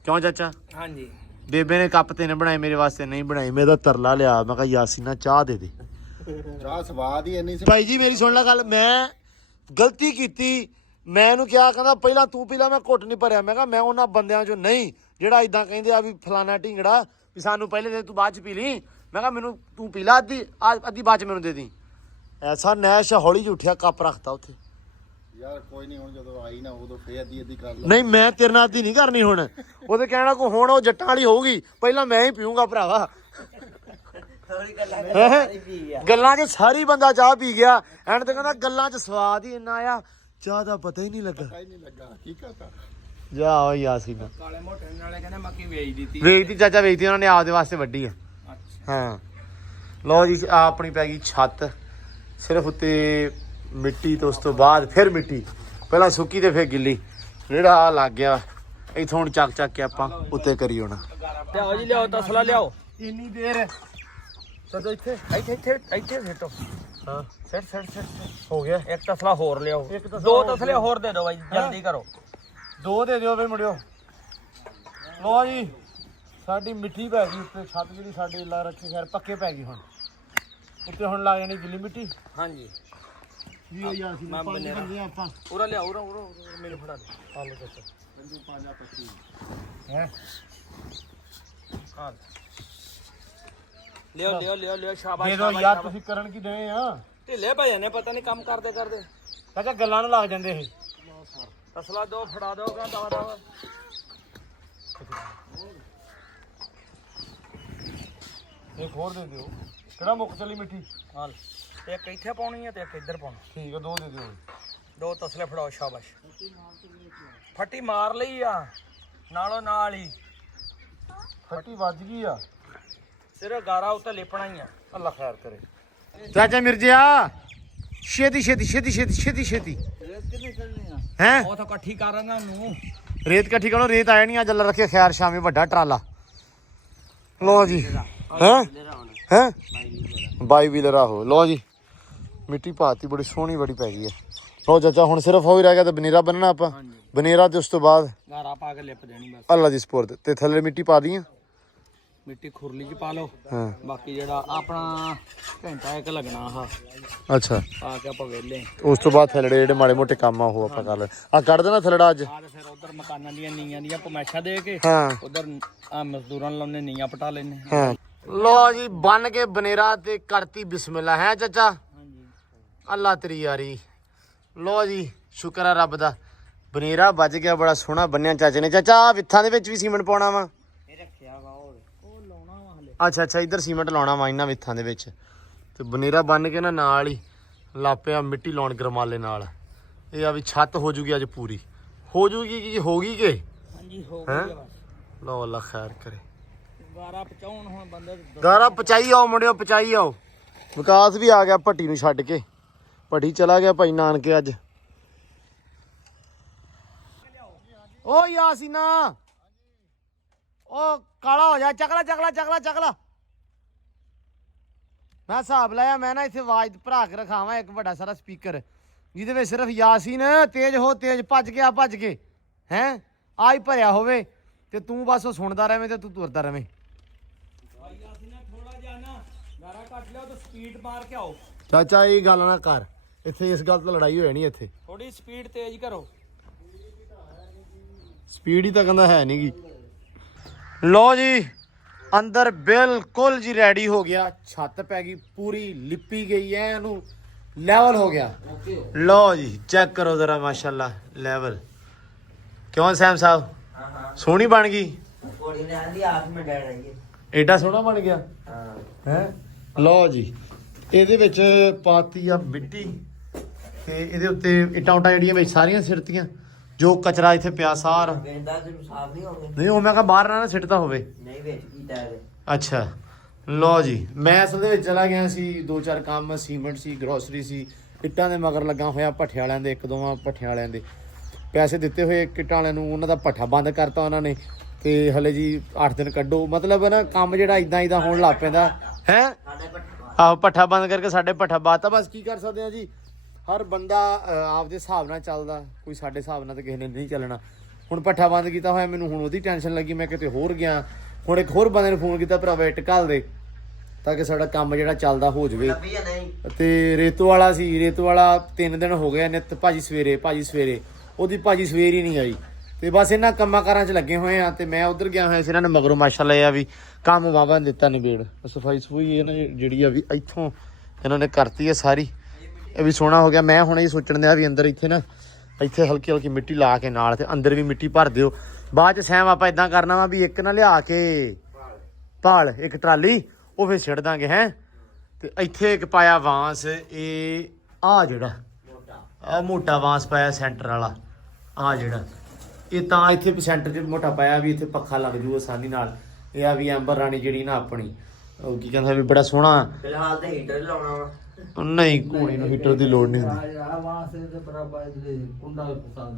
ਕਿਉਂ ਚਾਚਾ? ਹਾਂਜੀ ਬੇਬੇ ਨੇ ਕੱਪ 3 ਬਣਾਏ, ਮੇਰੇ ਵਾਸਤੇ ਨਹੀਂ ਬਣਾਏ। ਮੈਂ ਤਾਂ ਤਰਲਾ ਲਿਆ, ਮੈਂ ਕਿਹਾ ਯਾਸੀਨਾ ਚਾਹ ਦੇ ਦੇ। ਚਾਹ ਸਵਾਦ ਹੀ ਇੰਨੀ ਸੀ। ਭਾਈ ਜੀ ਮੇਰੀ ਸੁਣ ਲੈ ਗੱਲ, ਮੈਂ ਗਲਤੀ ਕੀਤੀ। ਮੈਂ ਇਹਨੂੰ ਕਿਹਾ, ਕਹਿੰਦਾ ਪਹਿਲਾਂ ਤੂੰ ਪੀ ਲੈ, ਮੈਂ ਘੁੱਟ ਨਹੀਂ ਭਰਿਆ। ਮੈਂ ਕਿਹਾ ਮੈਂ ਉਹਨਾਂ ਬੰਦਿਆਂ ਚੋਂ ਨਹੀਂ ਜਿਹੜਾ ਇਦਾਂ ਕਹਿੰਦੇ ਆ ਵੀ ਫਲਾਣਾ ਢਿੰਗੜਾ ਵੀ ਸਾਨੂੰ ਪਹਿਲੇ ਦੇ ਤੂੰ ਬਾਅਦ ਚ ਪੀ ਲਈ। ਮੈਂ ਕਿਹਾ ਮੈਨੂੰ ਤੂੰ ਪੀ ਲਾ ਅੱਧੀ ਬਾਅਦ ਚ ਮੈਨੂੰ ਦੇ ਦੀ। ਐਸਾ ਨੈਸ਼ ਹੌਲੀ ਜਿਹੀ ਉੱਠਿਆ, ਕੱਪ ਰੱਖਤਾ ਉੱਥੇ। ਯਾਰ ਕੋਈ ਨਹੀਂ, ਹੁਣ ਜਦੋਂ ਆਈ ਨਾ ਉਦੋਂ ਫੇਰ ਅੱਧੀ ਕਰ ਲੈ। ਨਹੀਂ ਮੈਂ ਤੇਰੇ ਨਾਲ ਅੱਧੀ ਨਹੀਂ ਕਰਨੀ ਹੁਣ। ਉਹਦੇ ਕਹਿਣਾ ਕੋ ਹੁਣ ਉਹ ਜੱਟਾਂ ਵਾਲੀ ਹੋਊਗੀ, ਪਹਿਲਾਂ ਮੈਂ ਹੀ ਪੀਊਂਗਾ ਭਰਾਵਾ। ਗੱਲਾਂ 'ਚ ਸਾਰੀ ਬੰਦਾ ਚਾਹ ਪੀ ਗਿਆ, ਐਂਡ ਤੇ ਕਹਿੰਦਾ ਗੱਲਾਂ 'ਚ ਸਵਾਦ ਹੀ ਇੰਨਾ ਆਇਆ, ਚਾਹ ਦਾ ਪਤਾ ਹੀ ਨਹੀਂ ਲੱਗਾ। ਹੀ ਨਹੀਂ ਲੱਗਾ ਹਕੀਕਤ ਆ। ਜਾ ਓ ਯਾਸੀਨਾ ਕਾਲੇ ਮੋਟੇ ਨਾਲੇ ਕਹਿੰਦੇ ਮੱਕੀ ਵੇਚ ਦਿੱਤੀ। ਵੇਚਦੀ ਚਾਚਾ, ਵੇਚਦੀ, ਉਹਨਾਂ ਨੇ ਆਪਦੇ ਵਾਸਤੇ ਵੱਢੀ ਆ। ਹਾਂ ਲਓ ਜੀ ਆ ਆਪਣੀ ਪੈ ਗਈ ਛੱਤ। ਸਿਰਫ ਉੱਤੇ ਮਿੱਟੀ ਤੇ ਉਸ ਤੋਂ ਬਾਅਦ ਫਿਰ ਮਿੱਟੀ, ਪਹਿਲਾਂ ਸੁੱਕੀ ਤੇ ਫਿਰ ਗਿੱਲੀ। ਜਿਹੜਾ ਆ ਲੱਗ ਗਿਆ ਇੱਥੋਂ ਹੁਣ ਚੱਕ ਕੇ ਆਪਾਂ ਉੱਤੇ ਕਰੀ ਹੋਣਾ। ਲਿਆਓ ਜੀ ਲਿਆਓ, ਤਸਲਾ ਲਿਆਓ। ਇੰਨੀ ਦੇਰ ਚਲੋ ਇੱਥੇ ਇੱਥੇ ਸਿੱਟੋ। ਹਾਂ ਸਿੱਟ ਹੋ ਗਿਆ। ਇੱਕ ਤਸਲਾ ਹੋਰ ਲਿਆਓ। ਇੱਕ ਤਸਲਾ 2 ਹੋਰ ਤਸਲੇ ਹੋਰ ਦੇ ਦਿਓ ਬਾਈ, ਜਲਦੀ ਕਰੋ। 2 ਦੇ ਦਿਓ ਬਈ ਮੁੰਡਿਓ। ਲੋ ਜੀ ਸਾਡੀ ਮਿੱਟੀ ਪੈ ਗਈ ਉੱਤੇ, ਛੱਤ ਜਿਹੜੀ ਸਾਡੀ ਲਾ ਰੱਖੀ ਖੈਰ ਪੱਕੇ ਪੈ ਗਈ। ਹੁਣ ਉੱਤੇ ਹੁਣ ਲੱਗ ਜਾਣੀ ਗਿੱਲੀ ਮਿੱਟੀ। ਹਾਂਜੀ ਵੀ ਉਹ ਯਾਰ ਸੀ ਮੈਂ ਪਾਣੀ ਬਨੇਰਾ। ਭੰਦੇ ਆਪਾਂ। ਉਰਾ ਲਿਆਓ, ਉਰਾ ਮੈਨੂੰ ਫੜਾ ਦੇ। ਹਾਲੋ ਦੱਸੋ ਸੰਜੂ 5-25 ਹੈ ਹਾਂ ਲਿਓ ਸ਼ਾਬਾਸ਼। ਦੇ ਦਿਓ ਸ਼ਾਬਾਸ਼, ਯਾਰ, ਸ਼ਾਬਾਸ਼। ਤੁਸੀਂ ਕਰਨ ਕੀ ਦਏ ਆ? ਢਿੱਲੇ ਭਾਈ ਨੇ ਪਤਾ ਨਹੀਂ ਕੰਮ ਕਰਦੇ ਚਾਚਾ ਗੱਲਾਂ ਨੂੰ ਲੱਗ ਜਾਂਦੇ ਇਹ। ਤਸਲਾ ਦੋ ਫੜਾ ਦਿਓ ਗਾ ਦਵਾ ਇੱਕ ਹੋਰ ਦੇ ਦਿਓ। ਕਿਹੜਾ ਮੁੱਕ ਚਲੀ ਮਿੱਟੀ? ਹਾਲ ਇੱਕ ਇੱਥੇ ਪਾਉਣੀ ਹੈ ਤੇ ਇੱਕ ਇੱਧਰ ਪਾਉਣੀ। ਠੀਕ ਆ, 2 ਦੇ ਦਿਓ। 2 ਤਸਲੇ ਫੜਾਓ, ਸ਼ਾਬਾਸ਼। ਫੱਟੀ ਮਾਰ ਲਈ ਆ ਨਾਲੋਂ ਨਾਲ ਹੀ, ਫੱਟੀ ਵੱਜ ਗਈ ਆ। ਸਿਰਫ ਗਾਰਾ ਉੱਤੇ ਲਿਪਣਾ ਹੀ ਆ। ਅੱਲਾ ਖੈਰ ਕਰੇ। ਚਾਚਾ ਮਿਰਜਿਆ ਛੇਤੀ ਛੇਤੀ ਛੇਤੀ ਛੇਤੀ ਛੇਤੀ ਛੇਤੀ ਹੈ ਉਹ ਤਾਂ ਇਕੱਠੀ ਕਰ ਇਹਨਾਂ ਨੂੰ। ਰੇਤ ਇਕੱਠੀ ਕਰੋ। ਰੇਤ ਆਇਆ ਨਹੀਂ ਅੱਜ, ਅੱਲਾ ਰੱਖੇ ਖੈਰ ਸ਼ਾਮੀ ਵੱਡਾ ਟਰਾਲਾ। ਲੋ ਜੀ ਹੈ 22 ਵੀਲਰ ਆਹੋ। ਲੋ ਜੀ ਮਿੱਟੀ ਪਾਤੀ, ਬੜੀ ਸੋਹਣੀ ਬੜੀ ਪੈ ਗਈ ਹੈ। ਲੋ ਚਾਚਾ ਹੁਣ ਸਿਰਫ ਹੋ ਹੀ ਰਹਿ ਗਿਆ ਤੇ ਬਨੇਰਾ ਬੰਨਣਾ ਆਪਾਂ। ਬਨੇਰਾ ਤੇ ਉਸ ਤੋਂ ਬਾਅਦ ਗਾਰਾ ਪਾ ਕੇ ਲਿਪ ਦੇਣੀ ਬਸ। ਅੱਲਾ ਦੀ ਸਪੁਰਦ। ਤੇ ਥੱਲੇ ਮਿੱਟੀ ਪਾ ਦੀਆਂ। ਮਿੱਟੀ ਖੁਰਲੀ 'ਚ ਪਾ ਲਓ। ਹਾਂ ਬਾਕੀ ਜਿਹੜਾ ਆਪਣਾ ਘੰਟਾ ਇੱਕ ਲੱਗਣਾ ਆਹ ਅੱਛਾ। ਪਾ ਕੇ ਆਪਾਂ ਵਿਹਲੇ। ਉਸ ਤੋਂ ਬਾਅਦ ਥੱਲੜੇ ਜਿਹੜੇ ਮਾੜੇ ਮੋਟੇ ਕੰਮ ਆ ਉਹ ਆਪਾਂ ਕਰ ਲੈ। ਆ ਕੱਢ ਦੇਣਾ ਥੱਲੜਾ ਅੱਜ। ਆ ਤੇ ਫਿਰ ਉਧਰ ਮਕਾਨਾਂ ਦੀਆਂ ਨੀਆਂ ਦੀਆਂ ਪਮੈਸ਼ਾ ਦੇ ਕੇ ਹਾਂ ਉਧਰ ਆ ਮਜ਼ਦੂਰਾਂ ਨੂੰ ਲਾਉਣੇ, ਨੀਆਂ ਪਟਾ ਲੈਣੇ। ਹਾਂ ਲੋ ਜੀ ਬੰਨ ਕੇ ਬਨੇਰਾ ਤੇ ਕਰਤੀ ਬਿਸਮਿਲ੍ਲਾ। ਹੈ ਚਾਚਾ? ਹਾਂਜੀ ਅੱਲਾ ਤੇਰੀ ਯਾਰੀ। ਲੋ ਜੀ ਸ਼ੁਕਰ ਆ ਰੱਬ ਦਾ, ਬਨੇਰਾ ਵੱਜ ਗਿਆ, ਬੜਾ ਸੋਹਣਾ ਬੰਨਿਆ ਚਾਚੇ ਨੇ। ਚਾਚਾ ਆਹ ਵਿੱਥਾਂ ਦੇ ਵਿੱਚ ਵੀ ਸੀਮੈਂਟ ਪਾਉਣਾ ਵਾ? ਇਹ ਰੱਖਿਆ ਵਾ ਉਹ ਲਾਉਣਾ ਵਾ ਹਲੇ। ਅੱਛਾ ਇੱਧਰ ਸੀਮੈਂਟ ਲਾਉਣਾ ਵਾ ਇਹਨਾਂ ਵਿੱਥਾਂ ਦੇ ਵਿੱਚ। ਤੇ ਬਨੇਰਾ ਬੰਨ ਕੇ ਨਾ ਨਾਲ ਹੀ ਲਾਪਿਆ ਮਿੱਟੀ ਲਾਉਣ ਗਰਮਾਲੇ ਨਾਲ। ਇਹ ਆ ਵੀ ਛੱਤ ਹੋ ਜੂਗੀ ਅੱਜ ਪੂਰੀ। ਹੋ ਜੂਗੀ ਕਿ ਹੋ ਗਈ ਕਿ? ਹਾਂਜੀ ਹੋ ਹੈਂ? ਗਿਆ ਬਸ। ਲੋ ਅੱਲਾ ਖੈਰ ਕਰੇ। ਗਾਰਾ ਪਚਾਉਣ ਹੁਣ ਬੰਦੇ ਗਾਰਾ ਪਚਾਈ ਆਓ ਮੁੰਡਿਓ, ਪਚਾਈ ਆਓ। ਵਿਕਾਸ ਵੀ ਆ ਗਿਆ ਭੱਟੀ ਨੂੰ ਛੱਡ ਕੇ। ਭੱਟੀ ਚਲਾ ਗਿਆ ਭਾਈ ਨਾਨਕੇ ਅੱਜ। ਓ ਯਾਸੀਨਾ ਓ ਕਾਲਾ ਹੋ ਜਾ, ਚੱਕਲਾ। ਮੈਂ ਹਿਸਾਬ ਲਾਇਆ, ਮੈਂ ਨਾ ਇੱਥੇ ਆਵਾਜ਼ ਭਰਾ ਕੇ ਰਖਾਵਾਂ ਇੱਕ ਵੱਡਾ ਸਾਰਾ ਸਪੀਕਰ, ਜਿਹਦੇ ਵਿੱਚ ਸਿਰਫ ਯਾਸੀਨ ਤੇਜ਼ ਹੋ, ਤੇਜ਼ ਭੱਜ ਕੇ ਹੈ ਆ ਹੀ ਭਰਿਆ ਹੋਵੇ ਤੇ ਤੂੰ ਬਸ ਉਹ ਸੁਣਦਾ ਰਵੇਂ ਤੇ ਤੂੰ ਤੁਰਦਾ ਰਵੇਂ। ਥੋੜਾ ਜਿਹਾ ਨਾ ਗਾਰਾ ਕੱਟ ਲਿਓ ਤੇ ਸਪੀਡ ਮਾਰ ਕੇ ਆਓ। ਚਾਚਾ ਇਹ ਗੱਲ ਨਾ ਕਰ, ਇੱਥੇ ਇਸ ਗੱਲ ਤੋਂ ਲੜਾਈ ਹੋਈ ਨਹੀਂ। ਇੱਥੇ ਥੋੜੀ ਸਪੀਡ ਤੇਜ਼ ਕਰੋ। ਸਪੀਡ ਹੀ ਤਾਂ ਕਹਿੰਦਾ ਹੈ ਨੀ ਗੀ। ਲੋ ਜੀ ਅੰਦਰ ਬਿਲਕੁਲ ਜੀ ਰੈਡੀ ਹੋ ਗਿਆ। ਛੱਤ ਪੈ ਗਈ ਪੂਰੀ, ਲਿਪੀ ਗਈ ਐ, ਇਹਨੂੰ ਲੈਵਲ ਹੋ ਗਿਆ। ਲੋ ਜੀ ਚੈੱਕ ਕਰੋ ਜ਼ਰਾ, ਮਾਸ਼ਾਅੱਲਾ ਲੈਵਲ। ਕਿਉਂ ਸੈਮ ਸਾਹਿਬ ਸੋਹਣੀ ਬਣ ਗਈ? ਕੋੜੀ ਨੇ ਆਂਦੀ ਆਪ ਮੈਂ ਡਰ ਰਹੀ ਹੈ। ਏਡਾ ਸੋਹਣਾ ਬਣ ਗਿਆ ਹਾਂ ਹੈ। ਲੋ ਜੀ ਇਹਦੇ ਵਿੱਚ ਪਾਤੀ ਆ ਮਿੱਟੀ ਤੇ ਇਹਦੇ ਉੱਤੇ ਇੱਟਾਂ ਜਿਹੜੀਆਂ ਵਿੱਚ ਸਾਰੀਆਂ ਸਿੱਟਤੀਆਂ। ਜੋ ਕਚਰਾ ਇੱਥੇ ਪਿਆ ਸਾਰਾ ਗੇਂਦਾ ਤੈਨੂੰ ਸਾਫ ਨਹੀਂ ਹੋਵੇ। ਨਹੀਂ, ਉਹ ਮੈਂ ਕਿਹਾ ਬਾਹਰ ਨਾ ਸਿੱਟਦਾ ਹੋਵੇ। ਨਹੀਂ ਵਿੱਚ ਕੀਤਾ ਹੈ। ਅੱਛਾ ਲਓ ਜੀ ਮੈਂ ਅਸਲ ਦੇ ਵਿੱਚ ਚਲਾ ਗਿਆ ਸੀ, 2-4 ਕੰਮ, ਸੀਮੈਂਟ ਸੀ, ਗਰੋਸਰੀ ਸੀ, ਇੱਟਾਂ ਦੇ ਮਗਰ ਲੱਗਾ ਹੋਇਆ ਭੱਠੇ ਵਾਲਿਆਂ ਦੇ, 1-2 ਭੱਠੇ ਵਾਲਿਆਂ ਦੇ ਪੈਸੇ ਦਿੱਤੇ ਹੋਏ ਇੱਟਾਂ ਵਾਲਿਆਂ ਨੂੰ, ਉਹਨਾਂ ਦਾ ਭੱਠਾ ਬੰਦ ਕਰਤਾ ਉਹਨਾਂ ਨੇ ਤੇ ਹਲੇ ਜੀ 8 ਦਿਨ ਕੱਢੋ। ਮਤਲਬ ਨਾ ਕੰਮ ਜਿਹੜਾ ਇਦਾਂ ਹੋਣ ਲੱਗ ਪੈਂਦਾ ਹੈ। ਆਹੋ ਭੱਠਾ ਬੰਦ ਕਰਕੇ ਸਾਡੇ ਭੱਠਾ ਬਾਤਾ। ਬਸ ਕੀ ਕਰ ਸਕਦੇ ਆ ਜੀ, ਹਰ ਬੰਦਾ ਆਪਦੇ ਹਿਸਾਬ ਨਾਲ ਚੱਲਦਾ, ਕੋਈ ਸਾਡੇ ਹਿਸਾਬ ਨਾਲ ਤਾਂ ਕਿਸੇ ਨੇ ਨਹੀਂ ਚੱਲਣਾ। ਹੁਣ ਭੱਠਾ ਬੰਦ ਕੀਤਾ ਹੋਇਆ, ਮੈਨੂੰ ਹੁਣ ਉਹਦੀ ਟੈਨਸ਼ਨ ਲੱਗੀ, ਮੈਂ ਕਿਤੇ ਹੋਰ ਗਿਆ। ਹੁਣ ਇੱਕ ਹੋਰ ਬੰਦੇ ਨੂੰ ਫੋਨ ਕੀਤਾ, ਭਰਾਵਾ ਇੱਟ ਘੱਲ ਦੇ ਤਾਂ ਕਿ ਸਾਡਾ ਕੰਮ ਜਿਹੜਾ ਚੱਲਦਾ ਹੋ ਜਾਵੇ। ਤੇ ਰੇਤੂ ਵਾਲਾ ਸੀ, ਰੇਤੂ ਵਾਲਾ 3 ਦਿਨ ਹੋ ਗਏ ਨਿੱਤ ਭਾਜੀ ਸਵੇਰੇ ਉਹਦੀ ਭਾਜੀ ਸਵੇਰ ਹੀ ਨਹੀਂ ਆਈ। ਤੇ ਬਸ ਇਹਨਾਂ ਕੰਮਾਂ ਕਾਰਾਂ 'ਚ ਲੱਗੇ ਹੋਏ ਆ ਤੇ ਮੈਂ ਉਧਰ ਗਿਆ ਹੋਇਆ ਸੀ। ਇਹਨਾਂ ਨੇ ਮਗਰੋਂ ਮਾਸ਼ਾਅੱਲਾ ਇਹ ਆ ਵੀ ਕੰਮ ਵਾਵਾ ਦਿੱਤਾ ਨਿਬੇੜ, ਸਫਾਈ ਸਫੂਈ ਇਹਨਾਂ ਨੇ ਜਿਹੜੀ ਆ ਵੀ ਇੱਥੋਂ ਇਹਨਾਂ ਨੇ ਕਰਤੀ ਹੈ ਸਾਰੀ, ਇਹ ਵੀ ਸੋਹਣਾ ਹੋ ਗਿਆ। ਮੈਂ ਹੁਣ ਇਹ ਸੋਚਣ ਦਿਆ ਵੀ ਅੰਦਰ ਇੱਥੇ ਹਲਕੀ ਹਲਕੀ ਮਿੱਟੀ ਲਾ ਕੇ ਨਾਲ ਤੇ ਅੰਦਰ ਵੀ ਮਿੱਟੀ ਭਰ ਦਿਓ। ਬਾਅਦ 'ਚ ਸੈਮ ਆਪਾਂ ਇਦਾਂ ਕਰਨਾ ਵਾ ਵੀ ਇੱਕ ਨਾ ਲਿਆ ਕੇ ਭਾਲ ਇੱਕ ਟਰਾਲੀ ਉਹ ਫਿਰ ਛੱਡ ਦਾਂਗੇ ਹੈ। ਤੇ ਇੱਥੇ ਇੱਕ ਪਾਇਆ ਬਾਂਸ, ਇਹ ਆ ਜਿਹੜਾ ਆ ਮੋਟਾ ਬਾਂਸ ਪਾਇਆ ਸੈਂਟਰ ਵਾਲਾ, ਆ ਜਿਹੜਾ ਇਹ ਤਾਂ ਇੱਥੇ ਸੈਂਟਰ 'ਚ ਮੋਟਾ ਪਾਇਆ ਵੀ ਇੱਥੇ ਪੱਖਾ ਲੱਗ ਜੂ ਆਸਾਨੀ ਨਾਲ। ਇਹ ਆ ਵੀ ਐਂਬਰ ਰਾਣੀ ਜਿਹੜੀ ਨਾ ਆਪਣੀ ਉਹ ਕੀ ਕਹਿੰਦਾ ਵੀ ਬੜਾ ਸੋਹਣਾ। ਫਿਲਹਾਲ ਤੇ ਹੀਟਰ ਲਾਉਣਾ ਵਾ। ਨਹੀਂ ਘੋੜੀ ਨੂੰ ਹੀਟਰ ਦੀ ਲੋੜ ਨਹੀਂ ਹੁੰਦੀ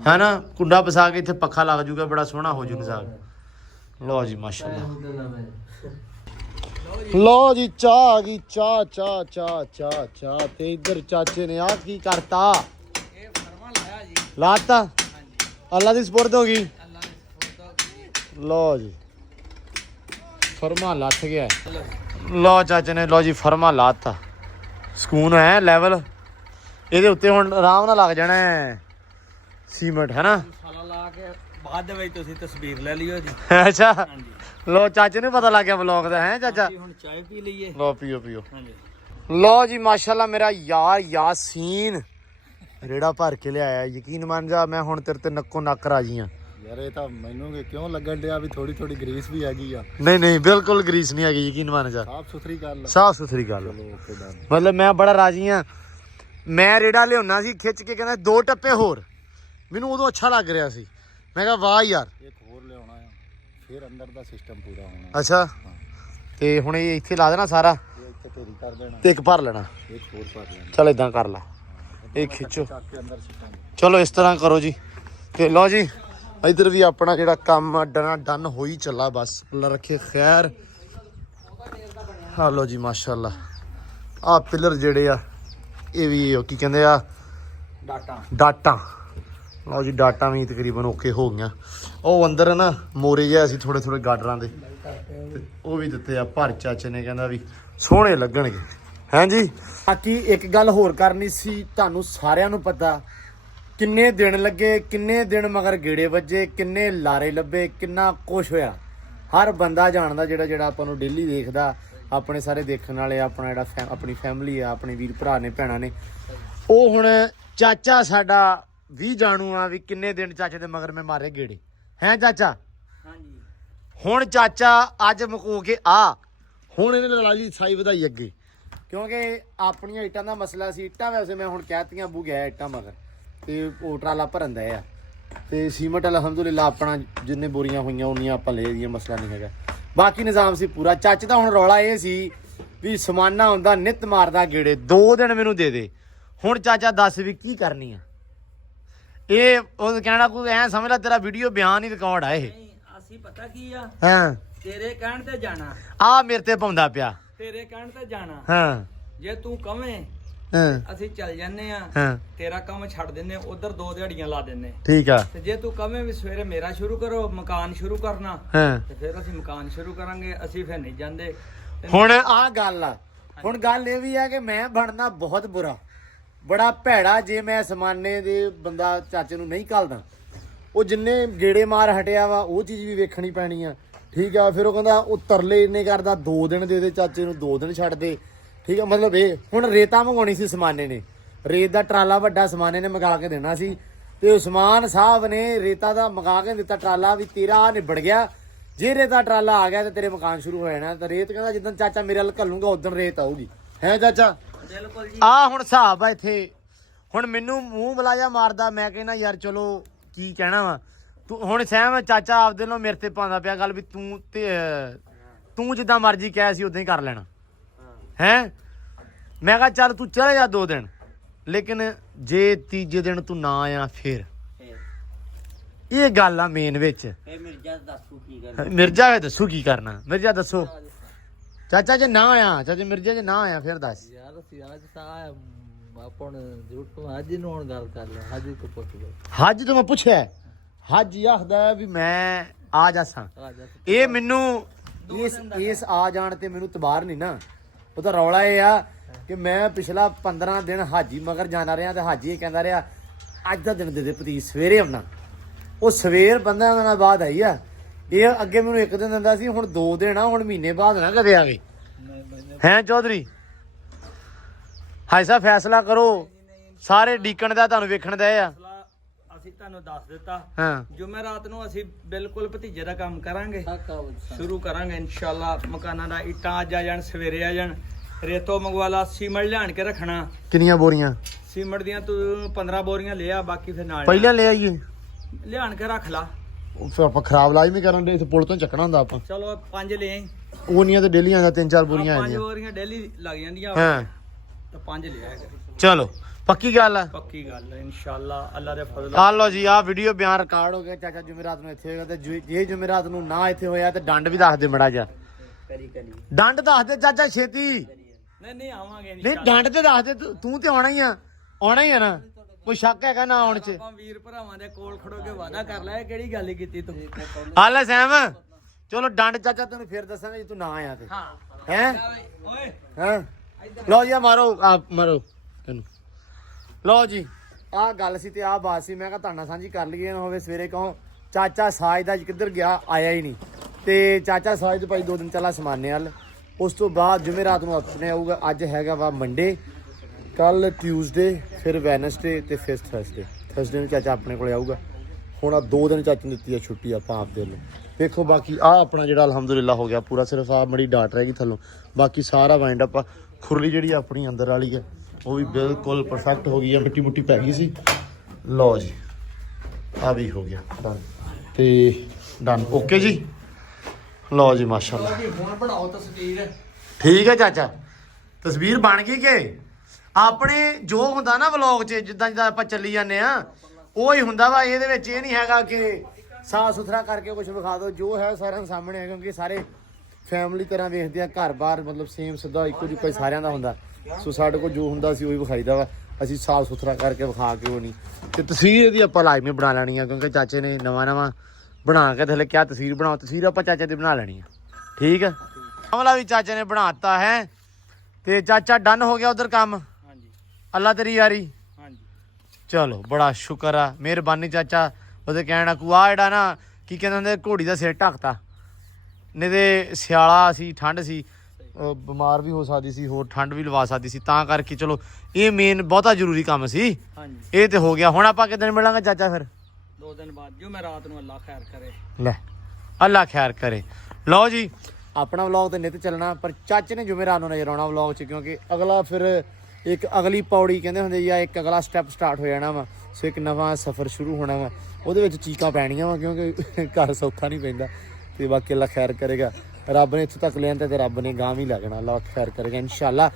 ਹੈ ਨਾ, ਕੁੰਡਾ ਪਸਾ ਕੇ ਇੱਥੇ ਪੱਖਾ ਲੱਗ ਜੂਗਾ, ਬੜਾ ਸੋਹਣਾ ਹੋ ਜੂ ਨਿਜ਼ਾਮ। ਲਓ ਜੀ ਮਾਸ਼ਾਅੱਲਾ, ਲਓ ਜੀ ਚਾਹ ਆ ਗਈ, ਚਾਹ ਤੇ ਇੱਧਰ ਚਾਚੇ ਨੇ ਆ ਕੀ ਕਰਤਾ, ਲਾਤਾ ਅੱਲਾ ਦੀ ਸਪੁਰਦ ਹੋ ਗਈ। ਲਓ ਜੀ ਫਰਮਾ ਲੱਥ ਗਿਆ। ਲਓ ਚਾਚੇ ਨੇ ਲਓ ਜੀ ਫਰਮਾ ਲਾਤਾ, ਸਕੂਨ ਹੈ ਲੈਵਲ। ਇਹਦੇ ਉੱਤੇ ਹੁਣ ਆਰਾਮ ਨਾਲ ਲੱਗ ਜਾਣਾ ਸੀਮੈਂਟ ਹੈ ਨਾ। ਸਾਲਾ ਲਾ ਕੇ ਬਾਅਦ ਦੇ ਵਿੱਚ ਤੁਸੀਂ ਤਸਵੀਰ ਲੈ ਲਿਓ ਜੀ। ਅੱਛਾ ਲਓ ਚਾਚੇ ਨੂੰ ਪਤਾ ਲੱਗ ਗਿਆ ਵਲੌਗ ਦਾ ਹੈ ਚਾਚਾ। ਹੁਣ ਚਾਹ ਪੀ ਲਈਏ। ਲਓ ਪੀਓ ਹਾਂਜੀ ਲਓ ਜੀ ਮਾਸ਼ਾਅੱਲਾ ਮੇਰਾ ਯਾਰ ਯਾਸੀਨ ਰੇੜਾ ਭਰ ਕੇ ਲਿਆਇਆ। ਯਕੀਨ ਮੰਨ ਜਾ ਮੈਂ ਹੁਣ ਤੇਰੇ ਤੇ ਨੱਕੋ ਨੱਕ ਰਾਜੀ ਆ ਯਾਰ। ਇਹ ਤਾਂ ਮੈਨੂੰ ਕਿਉਂ ਲੱਗਣ ਡਿਆ ਵੀ ਥੋੜੀ ਗਰੀਸ ਵੀ ਹੈਗੀ ਆ। ਨਹੀਂ ਬਿਲਕੁਲ ਗਰੀਸ ਨਹੀਂ ਹੈਗੀ, ਯਕੀਨ ਮੰਨ ਜਾ, ਸਾਫ ਸੁਥਰੀ ਗੱਲ। ਮਤਲਬ ਮੈਂ ਬੜਾ ਰਾਜੀ ਆ। ਮੈਂ ਰੇੜਾ ਲਿਆਉਣਾ ਸੀ ਖਿੱਚ ਕੇ, ਕਹਿੰਦਾ 2 ਟੱਪੇ ਹੋਰ, ਮੈਨੂੰ ਉਦੋਂ ਅੱਛਾ ਲੱਗ ਰਿਹਾ ਸੀ। ਮੈਂ ਕਿਹਾ ਵਾਹ ਯਾਰ ਇੱਕ ਹੋਰ ਲਿਆਉਣਾ ਆ, ਫਿਰ ਅੰਦਰ ਦਾ ਸਿਸਟਮ ਪੂਰਾ ਹੋਣਾ। ਅੱਛਾ ਤੇ ਹੁਣ ਇਹ ਇੱਥੇ ਲਾ ਦੇਣਾ ਸਾਰਾ, ਇੱਥੇ ਢੇਰੀ ਕਰ ਦੇਣਾ ਤੇ ਇੱਕ ਭਰ ਲੈਣਾ। ਇੱਕ ਹੋਰ ਭਰ ਲੈਣਾ। ਚਲ ਇਦਾਂ ਕਰ ਲਾ, ਇਹ ਖਿੱਚੋ, ਚੱਕ ਕੇ ਅੰਦਰ ਸਿੱਟਾਂਗੇ। ਚਲੋ ਇਸ ਤਰ੍ਹਾਂ ਕਰੋ ਜੀ। ਤੇ ਲਓ ਜੀ ਇੱਧਰ ਵੀ ਆਪਣਾ ਜਿਹੜਾ ਕੰਮ ਡਨ ਹੋ ਹੀ ਚੱਲਾ, ਬਸ ਅੱਲਾ ਰੱਖੇ ਖੈਰ। ਹਾਂ ਲਓ ਜੀ ਮਾਸ਼ਾਅੱਲਾ ਆ ਪਿਲਰ ਜਿਹੜੇ ਆ ਇਹ ਵੀ ਉਹ ਕੀ ਕਹਿੰਦੇ ਆ ਡਾਟਾਂ। ਲਓ ਜੀ ਡਾਟਾਂ ਵੀ ਤਕਰੀਬਨ ਓਕੇ ਹੋ ਗਈਆਂ। ਉਹ ਅੰਦਰ ਨਾ ਮੋਰੇ ਜਿਹਾ ਸੀ ਥੋੜੇ ਗਾਡਰਾਂ ਦੇ, ਤੇ ਉਹ ਵੀ ਦਿੱਤੇ ਆ ਭਰ। ਚਾਚੇ ਨੇ ਕਹਿੰਦਾ ਵੀ ਸੋਹਣੇ ਲੱਗਣਗੇ ਹੈਂ ਜੀ। ਬਾਕੀ ਇੱਕ ਗੱਲ ਹੋਰ ਕਰਨੀ ਸੀ, ਤੁਹਾਨੂੰ ਸਾਰਿਆਂ ਨੂੰ ਪਤਾ ਕਿੰਨੇ ਦਿਨ ਲੱਗੇ, ਕਿੰਨੇ ਦਿਨ ਮਗਰ ਗੇੜੇ ਵੱਜੇ, ਕਿੰਨੇ ਲਾਰੇ ਲੱਭੇ, ਕਿੰਨਾ ਕੁਛ ਹੋਇਆ। ਹਰ ਬੰਦਾ ਜਾਣਦਾ ਜਿਹੜਾ ਆਪਾਂ ਨੂੰ ਡੇਲੀ ਦੇਖਦਾ, ਆਪਣੇ ਸਾਰੇ ਦੇਖਣ ਵਾਲੇ, ਆਪਣਾ ਜਿਹੜਾ ਆਪਣੀ ਫੈਮਿਲੀ ਆ, ਆਪਣੇ ਵੀਰ ਭਰਾ ਨੇ, ਭੈਣਾਂ ਨੇ। ਉਹ ਹੁਣ ਚਾਚਾ ਸਾਡਾ ਵੀ ਜਾਣੂ ਆ ਵੀ ਕਿੰਨੇ ਦਿਨ ਚਾਚੇ ਦੇ ਮਗਰ ਮੈਂ ਮਾਰੇ ਗੇੜੇ ਹੈਂ ਚਾਚਾ। ਹਾਂਜੀ ਹੁਣ ਚਾਚਾ ਅੱਜ ਮੁਕੋ ਕੇ ਆ, ਹੁਣ ਇਹਨੇ ਲਾ ਲਈ ਸਾਈ ਵਧਾਈ ਅੱਗੇ, ਕਿਉਂਕਿ ਆਪਣੀਆਂ ਇੱਟਾਂ ਦਾ ਮਸਲਾ ਸੀ। ਇੱਟਾਂ ਵੈਸੇ ਮੈਂ ਹੁਣ ਕਹਿਤੀਆਂ ਬੂ ਗਿਆ ਇੱਟਾਂ ਮਗਰ, ਤੇ ਉਹ ਟਰਾਲਾ ਭਰਨ ਦਾ ਆ। ਤੇ ਸੀਮੈਂਟ ਅਲਹਮਦੁਲਿਲਾ ਆਪਣਾ ਜਿੰਨੇ ਬੋਰੀਆਂ ਹੋਈਆਂ ਉਨੀਆਂ ਆਪਾਂ ਲੈ ਦੀਆਂ, ਮਸਲਾ ਨਹੀਂ ਹੈਗਾ। ਬਾਕੀ ਨਿਜ਼ਾਮ ਸੀ ਪੂਰਾ। ਚਾਚੇ ਦਾ ਹੁਣ ਰੌਲਾ ਇਹ ਸੀ ਵੀ ਸਮਾਨਾ ਹੁੰਦਾ ਨਿੱਤ ਮਾਰਦਾ ਗੇੜੇ, 2 ਦਿਨ ਮੈਨੂੰ ਦੇ ਦੇ। ਹੁਣ ਚਾਚਾ ਦੱਸ ਵੀ ਕੀ ਕਰਨੀ ਆ। ਇਹ ਉਹ ਕਹਿਣਾ ਕੋਈ ਐ ਸਮਝ ਲੈ ਤੇਰਾ ਵੀਡੀਓ ਬਿਆਨ ਹੀ ਰਿਕਾਰਡ ਆ ਇਹ। ਨਹੀਂ ਅਸੀਂ ਪਤਾ ਕੀ ਆ, ਹਾਂ ਤੇਰੇ ਕਹਿਣ ਤੇ ਜਾਣਾ, ਆ ਮੇਰੇ ਤੇ ਪਾਉਂਦਾ ਪਿਆ। ਤੇਰੇ ਕਹਿਣ ਤੇ ਜਾਣਾ। ਹਾਂ ਜੇ ਤੂੰ ਕਵੇਂ ਹਾਂ ਅਸੀਂ ਚੱਲ ਜੰਨੇ ਆ, ਹਾਂ ਤੇਰਾ ਕੰਮ ਛੱਡ ਦਿੰਨੇ, ਉਧਰ 2 ਦਿਹਾੜੀਆਂ ਲਾ ਦਿੰਨੇ। ਠੀਕ ਆ। ਤੇ ਜੇ ਤੂੰ ਕਵੇਂ ਵੀ ਸਵੇਰੇ ਮੇਰਾ ਸ਼ੁਰੂ ਕਰੋ, ਮਕਾਨ ਸ਼ੁਰੂ ਕਰਨਾ, ਹਾਂ ਤੇ ਫਿਰ ਅਸੀਂ ਮਕਾਨ ਸ਼ੁਰੂ ਕਰਾਂਗੇ। ਅਸੀਂ ਫਿਰ ਨਹੀਂ ਜਾਂਦੇ। ਹੁਣ ਆ ਗੱਲ ਆ, ਹੁਣ ਗੱਲ ਇਹ ਵੀ ਆ ਕਿ ਮੈਂ ਬਣਨਾ ਬਹੁਤ ਬੜਾ ਭੈੜਾ ਜੇ ਮੈਂ ਸਮਾਨੇ ਦੇ ਬੰਦਾ ਚਾਚੇ ਨੂੰ ਨਹੀਂ ਘੱਲਦਾ। ਉਹ ਜਿੰਨੇ ਗੇੜੇ ਮਾਰ ਹਟਿਆ ਵਾ ਉਹ ਚੀਜ਼ ਵੀ ਵੇਖਣੀ ਪੈਣੀ ਆ। ਠੀਕ ਆ। ਫਿਰ ਉਹ ਕਹਿੰਦਾ ਉਹ ਤਰਲੇ ਇੰਨੇ ਕਰਦਾ, 2 ਦਿਨ ਦੇ ਦੇ ਚਾਚੇ ਨੂੰ, 2 ਦਿਨ ਛੱਡ ਦੇ। ਠੀਕ ਆ। ਮਤਲਬ ਇਹ ਹੁਣ ਰੇਤਾ ਮੰਗਾਉਣੀ ਸੀ ਸਮਾਨੇ ਨੇ, ਰੇਤ ਦਾ ਟਰਾਲਾ ਵੱਡਾ ਸਮਾਨੇ ਨੇ ਮੰਗਾ ਕੇ ਦੇਣਾ ਸੀ, ਤੇ ਉਸਮਾਨ ਸਾਹਿਬ ਨੇ ਰੇਤਾ ਦਾ ਮੰਗਾ ਕੇ ਦਿੱਤਾ ਟਰਾਲਾ ਵੀ ਤੇਰਾ ਨਿਬੜ ਗਿਆ। ਜੇ ਰੇਤਾ ਟਰਾਲਾ ਆ ਗਿਆ ਤੇ ਤੇਰੇ ਮਕਾਨ ਸ਼ੁਰੂ ਹੋ ਜਾਣਾ। ਤਾਂ ਰੇਤ ਕਹਿੰਦਾ ਜਿੱਦਣ ਚਾਚਾ ਮੇਰੇ ਵੱਲ ਘੱਲੂਗਾ ਉਦੋਂ ਰੇਤ ਆਊਗੀ। ਹੈ ਚਾਚਾ ਬਿਲਕੁਲ ਜੀ। ਆ ਹੁਣ ਹਿਸਾਬ ਆ ਇੱਥੇ। ਹੁਣ ਮੈਨੂੰ ਮੂੰਹ ਬਲਾਇਆ ਮਾਰਦਾ, ਮੈਂ ਕਹਿੰਦਾ ਯਾਰ ਚਲੋ ਕੀ ਕਹਿਣਾ ਵਾ ਤੂੰ। ਹੁਣ ਸਹਿਮ ਚਾਚਾ ਆਪਦੇ ਨੂੰ ਮੇਰੇ ਤੇ ਪਾਉਂਦਾ ਪਿਆ ਗੱਲ ਵੀ ਤੂੰ ਜਿੱਦਾਂ ਮਰਜ਼ੀ ਕਿਹਾ ਸੀ ਉਦਾਂ ਹੀ ਕਰ ਲੈਣਾ ਹੈ। ਮੈਂ ਕਿਹਾ ਚੱਲ ਤੂੰ ਚਲੇ ਜਾ 2 ਦਿਨ, ਲੇਕਿਨ ਜੇ ਤੀਜੇ ਦਿਨ ਤੂੰ ਨਾ ਆਇਆ ਫਿਰ ਇਹ ਗੱਲ ਆ ਮੇਨ ਵਿੱਚ। ਮਿਰਜ਼ਾ ਦੱਸੂ ਕੀ ਕਰਨਾ, ਮਿਰਜ਼ਾ ਦੱਸੂ ਕੀ ਕਰਨਾ। ਮਿਰਜ਼ਾ ਦੱਸੋ ਚਾਚਾ ਜੇ ਨਾ ਆਇਆ, ਚਾਚਾ ਮਿਰਜ਼ਾ ਜੇ ਨਾ ਆਇਆ ਫਿਰ ਦੱਸ। ਯਾਰ ਅਸੀਂ ਅੱਜ ਤਾਂ ਆਪਾਂ ਜੁੱਟ ਅੱਜ ਨੂੰ ਹੁਣ ਗੱਲ ਕਰ ਲਿਆ, ਅੱਜ ਤੋਂ ਪੁੱਛ ਲਓ। ਹੱਜ ਤੋਂ ਮੈਂ ਪੁੱਛਿਆ, ਹੱਜ ਇਹ ਆਖਦਾ ਵੀ ਮੈਂ ਆ ਜਾਸਾਂ। ਇਹ ਮੈਨੂੰ ਇਸ ਆ ਜਾਣ ਤੇ ਮੈਨੂੰ ਤਬਾਰ ਨਹੀਂ ਨਾ। ਉਹਦਾ ਰੌਲਾ ਇਹ ਆ ਕਿ ਮੈਂ ਪਿਛਲਾ 15 ਦਿਨ ਹਾਜੀ ਮਗਰ ਜਾਣਾ ਰਿਹਾ ਤੇ ਹਾਜੀ ਇਹ ਕਹਿੰਦਾ ਰਿਹਾ ਅੱਜ ਦਾ ਦਿਨ ਦੇ ਦੇ ਪਤੀ ਸਵੇਰੇ ਆਉਣਾ। ਉਹ ਸਵੇਰ 15 ਦਿਨਾਂ ਬਾਅਦ ਆਈ ਆ। ਇਹ ਅੱਗੇ ਮੈਨੂੰ 1 ਦਿਨ ਦਿੰਦਾ ਸੀ, ਹੁਣ 2 ਦਿਨ ਆ, ਹੁਣ ਮਹੀਨੇ ਬਾਅਦ ਨਾ ਕਦੇ ਆਵੇ। ਹੈਂ ਚੌਧਰੀ ਹਾਈ ਸਾਹਿਬ ਫੈਸਲਾ ਕਰੋ, ਸਾਰੇ ਡੀਕਣ ਦਾ ਤੁਹਾਨੂੰ ਵੇਖਣ ਦਾ ਆ। ਅਸੀਂ ਤੁਹਾਨੂੰ ਦੱਸ ਦਿੱਤਾ ਹਾਂ ਜੁਮੇਰਾਤ ਨੂੰ ਅਸੀਂ ਬਿਲਕੁਲ ਭਤੀਜੇ ਦਾ ਕੰਮ ਕਰਾਂਗੇ, ਸ਼ੁਰੂ ਕਰਾਂਗੇ ਇਨਸ਼ਾਅੱਲਾ। ਮਕਾਨਾਂ ਦਾ ਇੱਟਾਂ ਅੱਜ ਆ ਜਾਣ, ਸਵੇਰੇ ਆ ਜਾਣ। ਰੇਤੋ ਮੰਗਵਾ ਲਾ, ਸੀਮੈਂਟ ਲਿਆਣ ਕੇ ਰੱਖਣਾ। ਕਿੰਨੀਆਂ ਬੋਰੀਆਂ? ਸੀਮੈਂਟ ਦੀਆਂ ਤੂੰ 15 ਬੋਰੀਆਂ ਲਿਆ, ਬਾਕੀ ਫਿਰ ਨਾਲ ਪਹਿਲਾਂ ਲੈ ਆਈਏ, ਲਿਆਣ ਕੇ ਰੱਖ ਲਾ। ਫਿਰ ਆਪਾਂ ਖਰਾਬ ਲਾਜ਼ਮੀ ਕਰਨ ਦੇ, ਇੱਥੇ ਪੁਲ ਤੋਂ ਚੱਕਣਾ ਹੁੰਦਾ ਆਪਾਂ। ਚਲੋ 5 ਲੈ ਆਈ, ਉਹਨੀਆਂ ਤੇ ਡੇਲੀ ਆਂਦਾ 3-4 ਬੋਰੀਆਂ 5 ਆਉਂਦੀਆਂ। ਬੋਰੀਆਂ ਡੇਲੀ ਲੱਗ ਜਾਂਦੀਆਂ ਹਾਂ ਤਾਂ 5 ਲਿਆ ਕਰ। ਚਲੋ ਪੱਕੀ ਗੱਲ ਆ, ਪੱਕੀ ਗੱਲ ਹੈ ਇਨਸ਼ਾਅੱਲਾ ਅੱਲਾ ਦੇ ਫਜ਼ਲ। ਆ ਲਓ ਜੀ, ਆ ਵੀਡੀਓ ਬਿਆਨ ਰਿਕਾਰਡ ਹੋ ਗਿਆ। ਚਾਚਾ ਜੁਮੇਰਾਤ ਨੂੰ ਇੱਥੇ ਹੋਏਗਾ ਤੇ ਜੇ ਜੁਮੇਰਾਤ ਨੂੰ ਨਾ ਇੱਥੇ ਹੋਇਆ ਤੇ ਡੰਡ ਵੀ ਦੱਸ ਦੇ ਮੜਾ ਜਾ। ਡੰਡ ਦੱਸ ਦੇ ਚਾਚਾ ਛੇਤੀ। ਨਹੀਂ ਆਵਾਂਗੇ ਨਹੀਂ ਡੰਡ ਤੇ ਦੱਸ ਦੇ, ਤੂੰ ਤੇ ਆਉਣਾ ਹੀ ਆ, ਆਉਣਾ ਹੀ ਆ ਨਾ। ਕੋਈ ਸ਼ੱਕ ਹੈਗਾ ਨਾ ਆਉਣ ਚ? ਆਪਾਂ ਵੀਰ ਭਰਾਵਾਂ ਦੇ ਕੋਲ ਖੜੋ ਕੇ ਵਾਅਦਾ ਕਰ ਲਿਆ, ਕਿਹੜੀ ਗੱਲ ਹੀ ਕੀਤੀ ਤੂੰ। ਹਾਲੇ ਸੈਮ ਚਲੋ ਡੰਡ ਚਾਚਾ ਤੈਨੂੰ ਫੇਰ ਦੱਸਾਂਗੇ ਜੇ ਤੂੰ ਨਾ ਆਇਆ ਤੇ। ਹੈਂ ਓਏ ਹਾਂ ਲਓ ਜੀ, ਆ ਮਾਰੋ ਤੈਨੂੰ। ਲਓ ਜੀ, ਆਹ ਗੱਲ ਸੀ ਤੇ ਆਹ ਬਾਤ ਸੀ। ਮੈਂ ਕਿਹਾ ਤੁਹਾਡੇ ਨਾਲ ਸਾਂਝੀ ਕਰ ਲਈਏ, ਨਾ ਹੋਵੇ ਸਵੇਰੇ ਕਹੋ ਚਾਚਾ ਸਾਜ ਦਾ ਕਿੱਧਰ ਗਿਆ, ਆਇਆ ਹੀ ਨਹੀਂ। ਤੇ ਚਾਚਾ ਸਾਜ ਤੋਂ ਭਾਈ 2 ਦਿਨ ਚੱਲਾ ਸਮਾਨੇ ਵੱਲ, ਉਸ ਤੋਂ ਬਾਅਦ ਜੁਮੇਰਾਤ ਨੂੰ ਆਪਣੇ ਆਊਗਾ। ਅੱਜ ਹੈਗਾ ਵਾ ਮੰਡੇ, ਕੱਲ ਟਿਊਜ਼ਡੇ, ਫਿਰ ਵੈਨਸਡੇ ਤੇ ਫਿਰ ਥਰਸਡੇ ਨੂੰ ਚਾਚਾ ਆਪਣੇ ਕੋਲੇ ਆਊਗਾ। ਹੁਣ ਆ 2 ਦਿਨ ਚਾਚੇ ਨੂੰ ਦਿੱਤੀ ਆ ਛੁੱਟੀ ਆਪਾਂ ਆਪਦੇ ਵੱਲੋਂ। ਵੇਖੋ ਬਾਕੀ ਆ ਆਪਣਾ ਜਿਹੜਾ ਅਲਹਮਦੁਲਿਲਾ ਹੋ ਗਿਆ ਪੂਰਾ, ਸਿਰਫ ਆ ਮੜੀ ਡਾਟ ਰਹਿ ਗਈ ਥੱਲੋਂ, ਬਾਕੀ ਸਾਰਾ ਵਾਈਂਡ ਅਪ। ਖੁਰਲੀ ਜਿਹੜੀ ਆਪਣੀ ਅੰਦਰ ਵਾਲੀ ਹੈ ਉਹ ਵੀ ਬਿਲਕੁਲ ਪਰਫੈਕਟ ਹੋ ਗਈ ਹੈ, ਮਿੱਟੀ ਮੁੱਟੀ ਪੈ ਗਈ ਸੀ। ਲਓ ਜੀ ਆ ਵੀ ਹੋ ਗਿਆ ਡਨ ਤੇ ਡਨ ਓਕੇ ਜੀ। ਲਓ ਜੀ ਮਾਸ਼ਾਅੱਲਾ ਹੁਣ ਬਣਾਓ ਤਸਵੀਰ। ਠੀਕ ਹੈ ਚਾਚਾ, ਤਸਵੀਰ ਬਣ ਗਈ ਕਿ ਆਪਣੇ ਜੋ ਹੁੰਦਾ ਨਾ ਵਲੌਗ 'ਚ, ਜਿੱਦਾਂ ਆਪਾਂ ਚੱਲੀ ਜਾਂਦੇ ਆ ਉਹ ਹੀ ਹੁੰਦਾ ਵਾ। ਇਹਦੇ ਵਿੱਚ ਇਹ ਨਹੀਂ ਹੈਗਾ ਕਿ ਸਾਫ ਸੁਥਰਾ ਕਰਕੇ ਕੁਝ ਵਿਖਾ ਦਿਓ, ਜੋ ਹੈ ਸਾਰਿਆਂ ਸਾਹਮਣੇ ਹੈ, ਕਿਉਂਕਿ ਸਾਰੇ ਫੈਮਿਲੀ ਤਰ੍ਹਾਂ ਵੇਖਦੇ ਆ, ਘਰ-ਬਾਰ ਮਤਲਬ ਸੇਮ ਸਿੱਧਾ ਇੱਕੋ ਜਿਹਾ ਹੀ ਸਾਰਿਆਂ ਦਾ ਹੁੰਦਾ। ਸੋ ਸਾਡੇ ਕੋਲ ਜੋ ਹੁੰਦਾ ਸੀ ਉਹੀ ਵਿਖਾਈਦਾ ਵਾ, ਅਸੀਂ ਸਾਫ ਸੁਥਰਾ ਕਰਕੇ ਵਿਖਾ ਕੇ ਉਹ ਨਹੀਂ। ਤੇ ਤਸਵੀਰ ਇਹਦੀ ਆਪਾਂ ਲਾਜ਼ਮੀ ਬਣਾ ਲੈਣੀ ਆ, ਕਿਉਂਕਿ ਚਾਚੇ ਨੇ ਨਵਾਂ ਬਣਾ ਕੇ ਥੱਲੇ ਕਿਹਾ ਤਸਵੀਰ ਬਣਾਓ, ਤਸਵੀਰ ਆਪਾਂ ਚਾਚੇ ਦੀ ਬਣਾ ਲੈਣੀ ਆ। ਠੀਕ ਹੈ, ਮਾਮਲਾ ਵੀ ਚਾਚੇ ਨੇ ਬਣਾਤਾ ਹੈ ਤੇ ਚਾਚਾ ਡਨ ਹੋ ਗਿਆ ਉਧਰ ਕੰਮ। ਹਾਂਜੀ ਅੱਲਾ ਤੇਰੀ ਯਾਰੀ। ਹਾਂਜੀ ਚਲੋ ਬੜਾ ਸ਼ੁਕਰ ਆ, ਮਿਹਰਬਾਨੀ ਚਾਚਾ। ਉਹਦੇ ਕਹਿਣਾ ਕੂ ਆ ਜਿਹੜਾ ਨਾ ਕੀ ਕਹਿੰਦੇ ਹੁੰਦੇ, ਘੋੜੀ ਦਾ ਸਿਰ ਢੱਕਤਾ, ਨਹੀਂ ਤੇ ਸਿਆਲਾ ਸੀ, ਠੰਡ ਸੀ, ਬਿਮਾਰ ਵੀ ਹੋ ਸਕਦੀ ਸੀ, ਹੋਰ ਠੰਡ ਵੀ ਲਵਾ ਸਕਦੀ ਸੀ, ਤਾਂ ਕਰਕੇ ਚਲੋ ਇਹ ਮੇਨ ਬਹੁਤਾ ਜ਼ਰੂਰੀ ਕੰਮ ਸੀ। ਹਾਂਜੀ ਇਹ ਤੇ ਹੋ ਗਿਆ। ਹੁਣ ਆਪਾਂ ਕਿੱਦਣ ਮਿਲਾਂਗੇ ਚਾਚਾ ਫਿਰ? 2 ਦਿਨ ਬਾਅਦ ਜੁਮੇਰਾਤ ਨੂੰ ਅੱਲਾ ਖੈਰ ਕਰੇ। ਲੈ ਅੱਲਾ ਖੈਰ ਕਰੇ। ਲਓ ਜੀ, ਆਪਣਾ ਵਲੌਗ ਤੇ ਨਿੱਤ ਚੱਲਣਾ, ਪਰ ਚਾਚੇ ਨੇ ਜੁਮੇਰਾਤ ਨੂੰ ਨਜ਼ਰ ਆਉਣਾ ਵਲੌਗ 'ਚ, ਕਿਉਂਕਿ ਅਗਲਾ ਫਿਰ ਇੱਕ ਅਗਲੀ ਪੌੜੀ ਕਹਿੰਦੇ ਹੁੰਦੇ ਜਾਂ ਇੱਕ ਅਗਲਾ ਸਟੈਪ ਸਟਾਰਟ ਹੋ ਜਾਣਾ ਵਾ। ਸੋ ਇੱਕ ਨਵਾਂ ਸਫ਼ਰ ਸ਼ੁਰੂ ਹੋਣਾ ਵਾ, ਉਹਦੇ ਵਿੱਚ ਚੀਕਾਂ ਪੈਣੀਆਂ ਵਾ, ਕਿਉਂਕਿ ਘਰ ਸੌਖਾ ਨਹੀਂ ਪੈਂਦਾ। ਤੇ ਬਾਕੀ ਅੱਲਾ ਖੈਰ ਕਰੇਗਾ, ਰੱਬ ਨੇ ਇੱਥੋਂ ਤੱਕ ਲਿਆਂਦਾ ਤੇ ਰੱਬ ਨੇ ਗਾਂ ਵੀ ਲੱਗਣਾ। ਅੱਲਾ ਖੈਰ ਕਰੇਗਾ ਇਨਸ਼ਾਅੱਲਾ।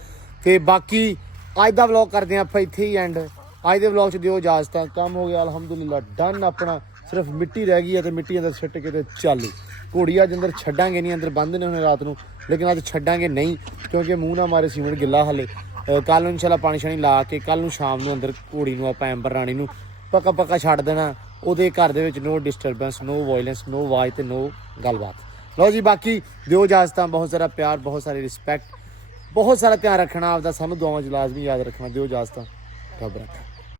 ਤੇ ਬਾਕੀ ਅੱਜ ਦਾ ਵਲੌਗ ਕਰਦੇ ਆਪਾਂ ਇੱਥੇ ਹੀ ਐਂਡ। ਅੱਜ ਦੇ ਵਲੌਗ 'ਚ ਦਿਓ ਇਜਾਜ਼ਤ, ਕੰਮ ਹੋ ਗਿਆ ਅਲਹਮਦੁਲਿਲਾ ਡਨ ਆਪਣਾ। ਸਿਰਫ ਮਿੱਟੀ ਰਹਿ ਗਈ ਹੈ ਤੇ ਮਿੱਟੀ ਅੰਦਰ ਸਿੱਟ ਕੇ ਤੇ ਚਾਲੂ। ਘੋੜੀ ਅੱਜ ਅੰਦਰ ਛੱਡਾਂਗੇ ਨਹੀਂ, ਅੰਦਰ ਬੰਦ ਨੇ ਹੁਣ ਰਾਤ ਨੂੰ, ਲੇਕਿਨ ਅੱਜ ਛੱਡਾਂਗੇ ਨਹੀਂ, ਕਿਉਂਕਿ ਮੂੰਹ ਨਾ ਮਾਰੇ ਸੀਮੈਂਟ ਗਿੱਲਾ ਹਲੇ। ਕੱਲ ਨੂੰ ਇਨਸ਼ਾਅੱਲਾ ਪਾਣੀ ਸ਼ਾਣੀ ਲਾ ਕੇ ਕੱਲ ਨੂੰ ਸ਼ਾਮ ਨੂੰ ਅੰਦਰ ਘੋੜੀ ਨੂੰ ਆਪਾਂ ਐਂਬਰ ਰਾਣੀ ਨੂੰ ਪੱਕਾ ਛੱਡ ਦੇਣਾ। ਉਹਦੇ ਘਰ ਦੇ ਵਿੱਚ ਨੋ ਡਿਸਟਰਬੈਂਸ, ਨੋ ਵਾਇਲੈਂਸ, ਨੋ ਆਵਾਜ਼ ਤੇ ਨੋ ਗੱਲਬਾਤ। ਲਓ ਜੀ, ਬਾਕੀ ਦਿਓ ਇਜਾਜ਼ਤਾਂ, ਬਹੁਤ ਸਾਰਾ ਪਿਆਰ, ਬਹੁਤ ਸਾਰੀ ਰਿਸਪੈਕਟ, ਬਹੁਤ ਸਾਰਾ ਧਿਆਨ ਰੱਖਣਾ ਆਪਦਾ, ਸਾਨੂੰ ਦੁਆਵਾਂ 'ਚ ਲਾਜ਼ਮੀ ਯਾਦ ਰੱਖਣਾ। ਦਿਓ ਇਜਾਜ਼ਤਾਂ, ਰੱਬ ਰੱਖਾ।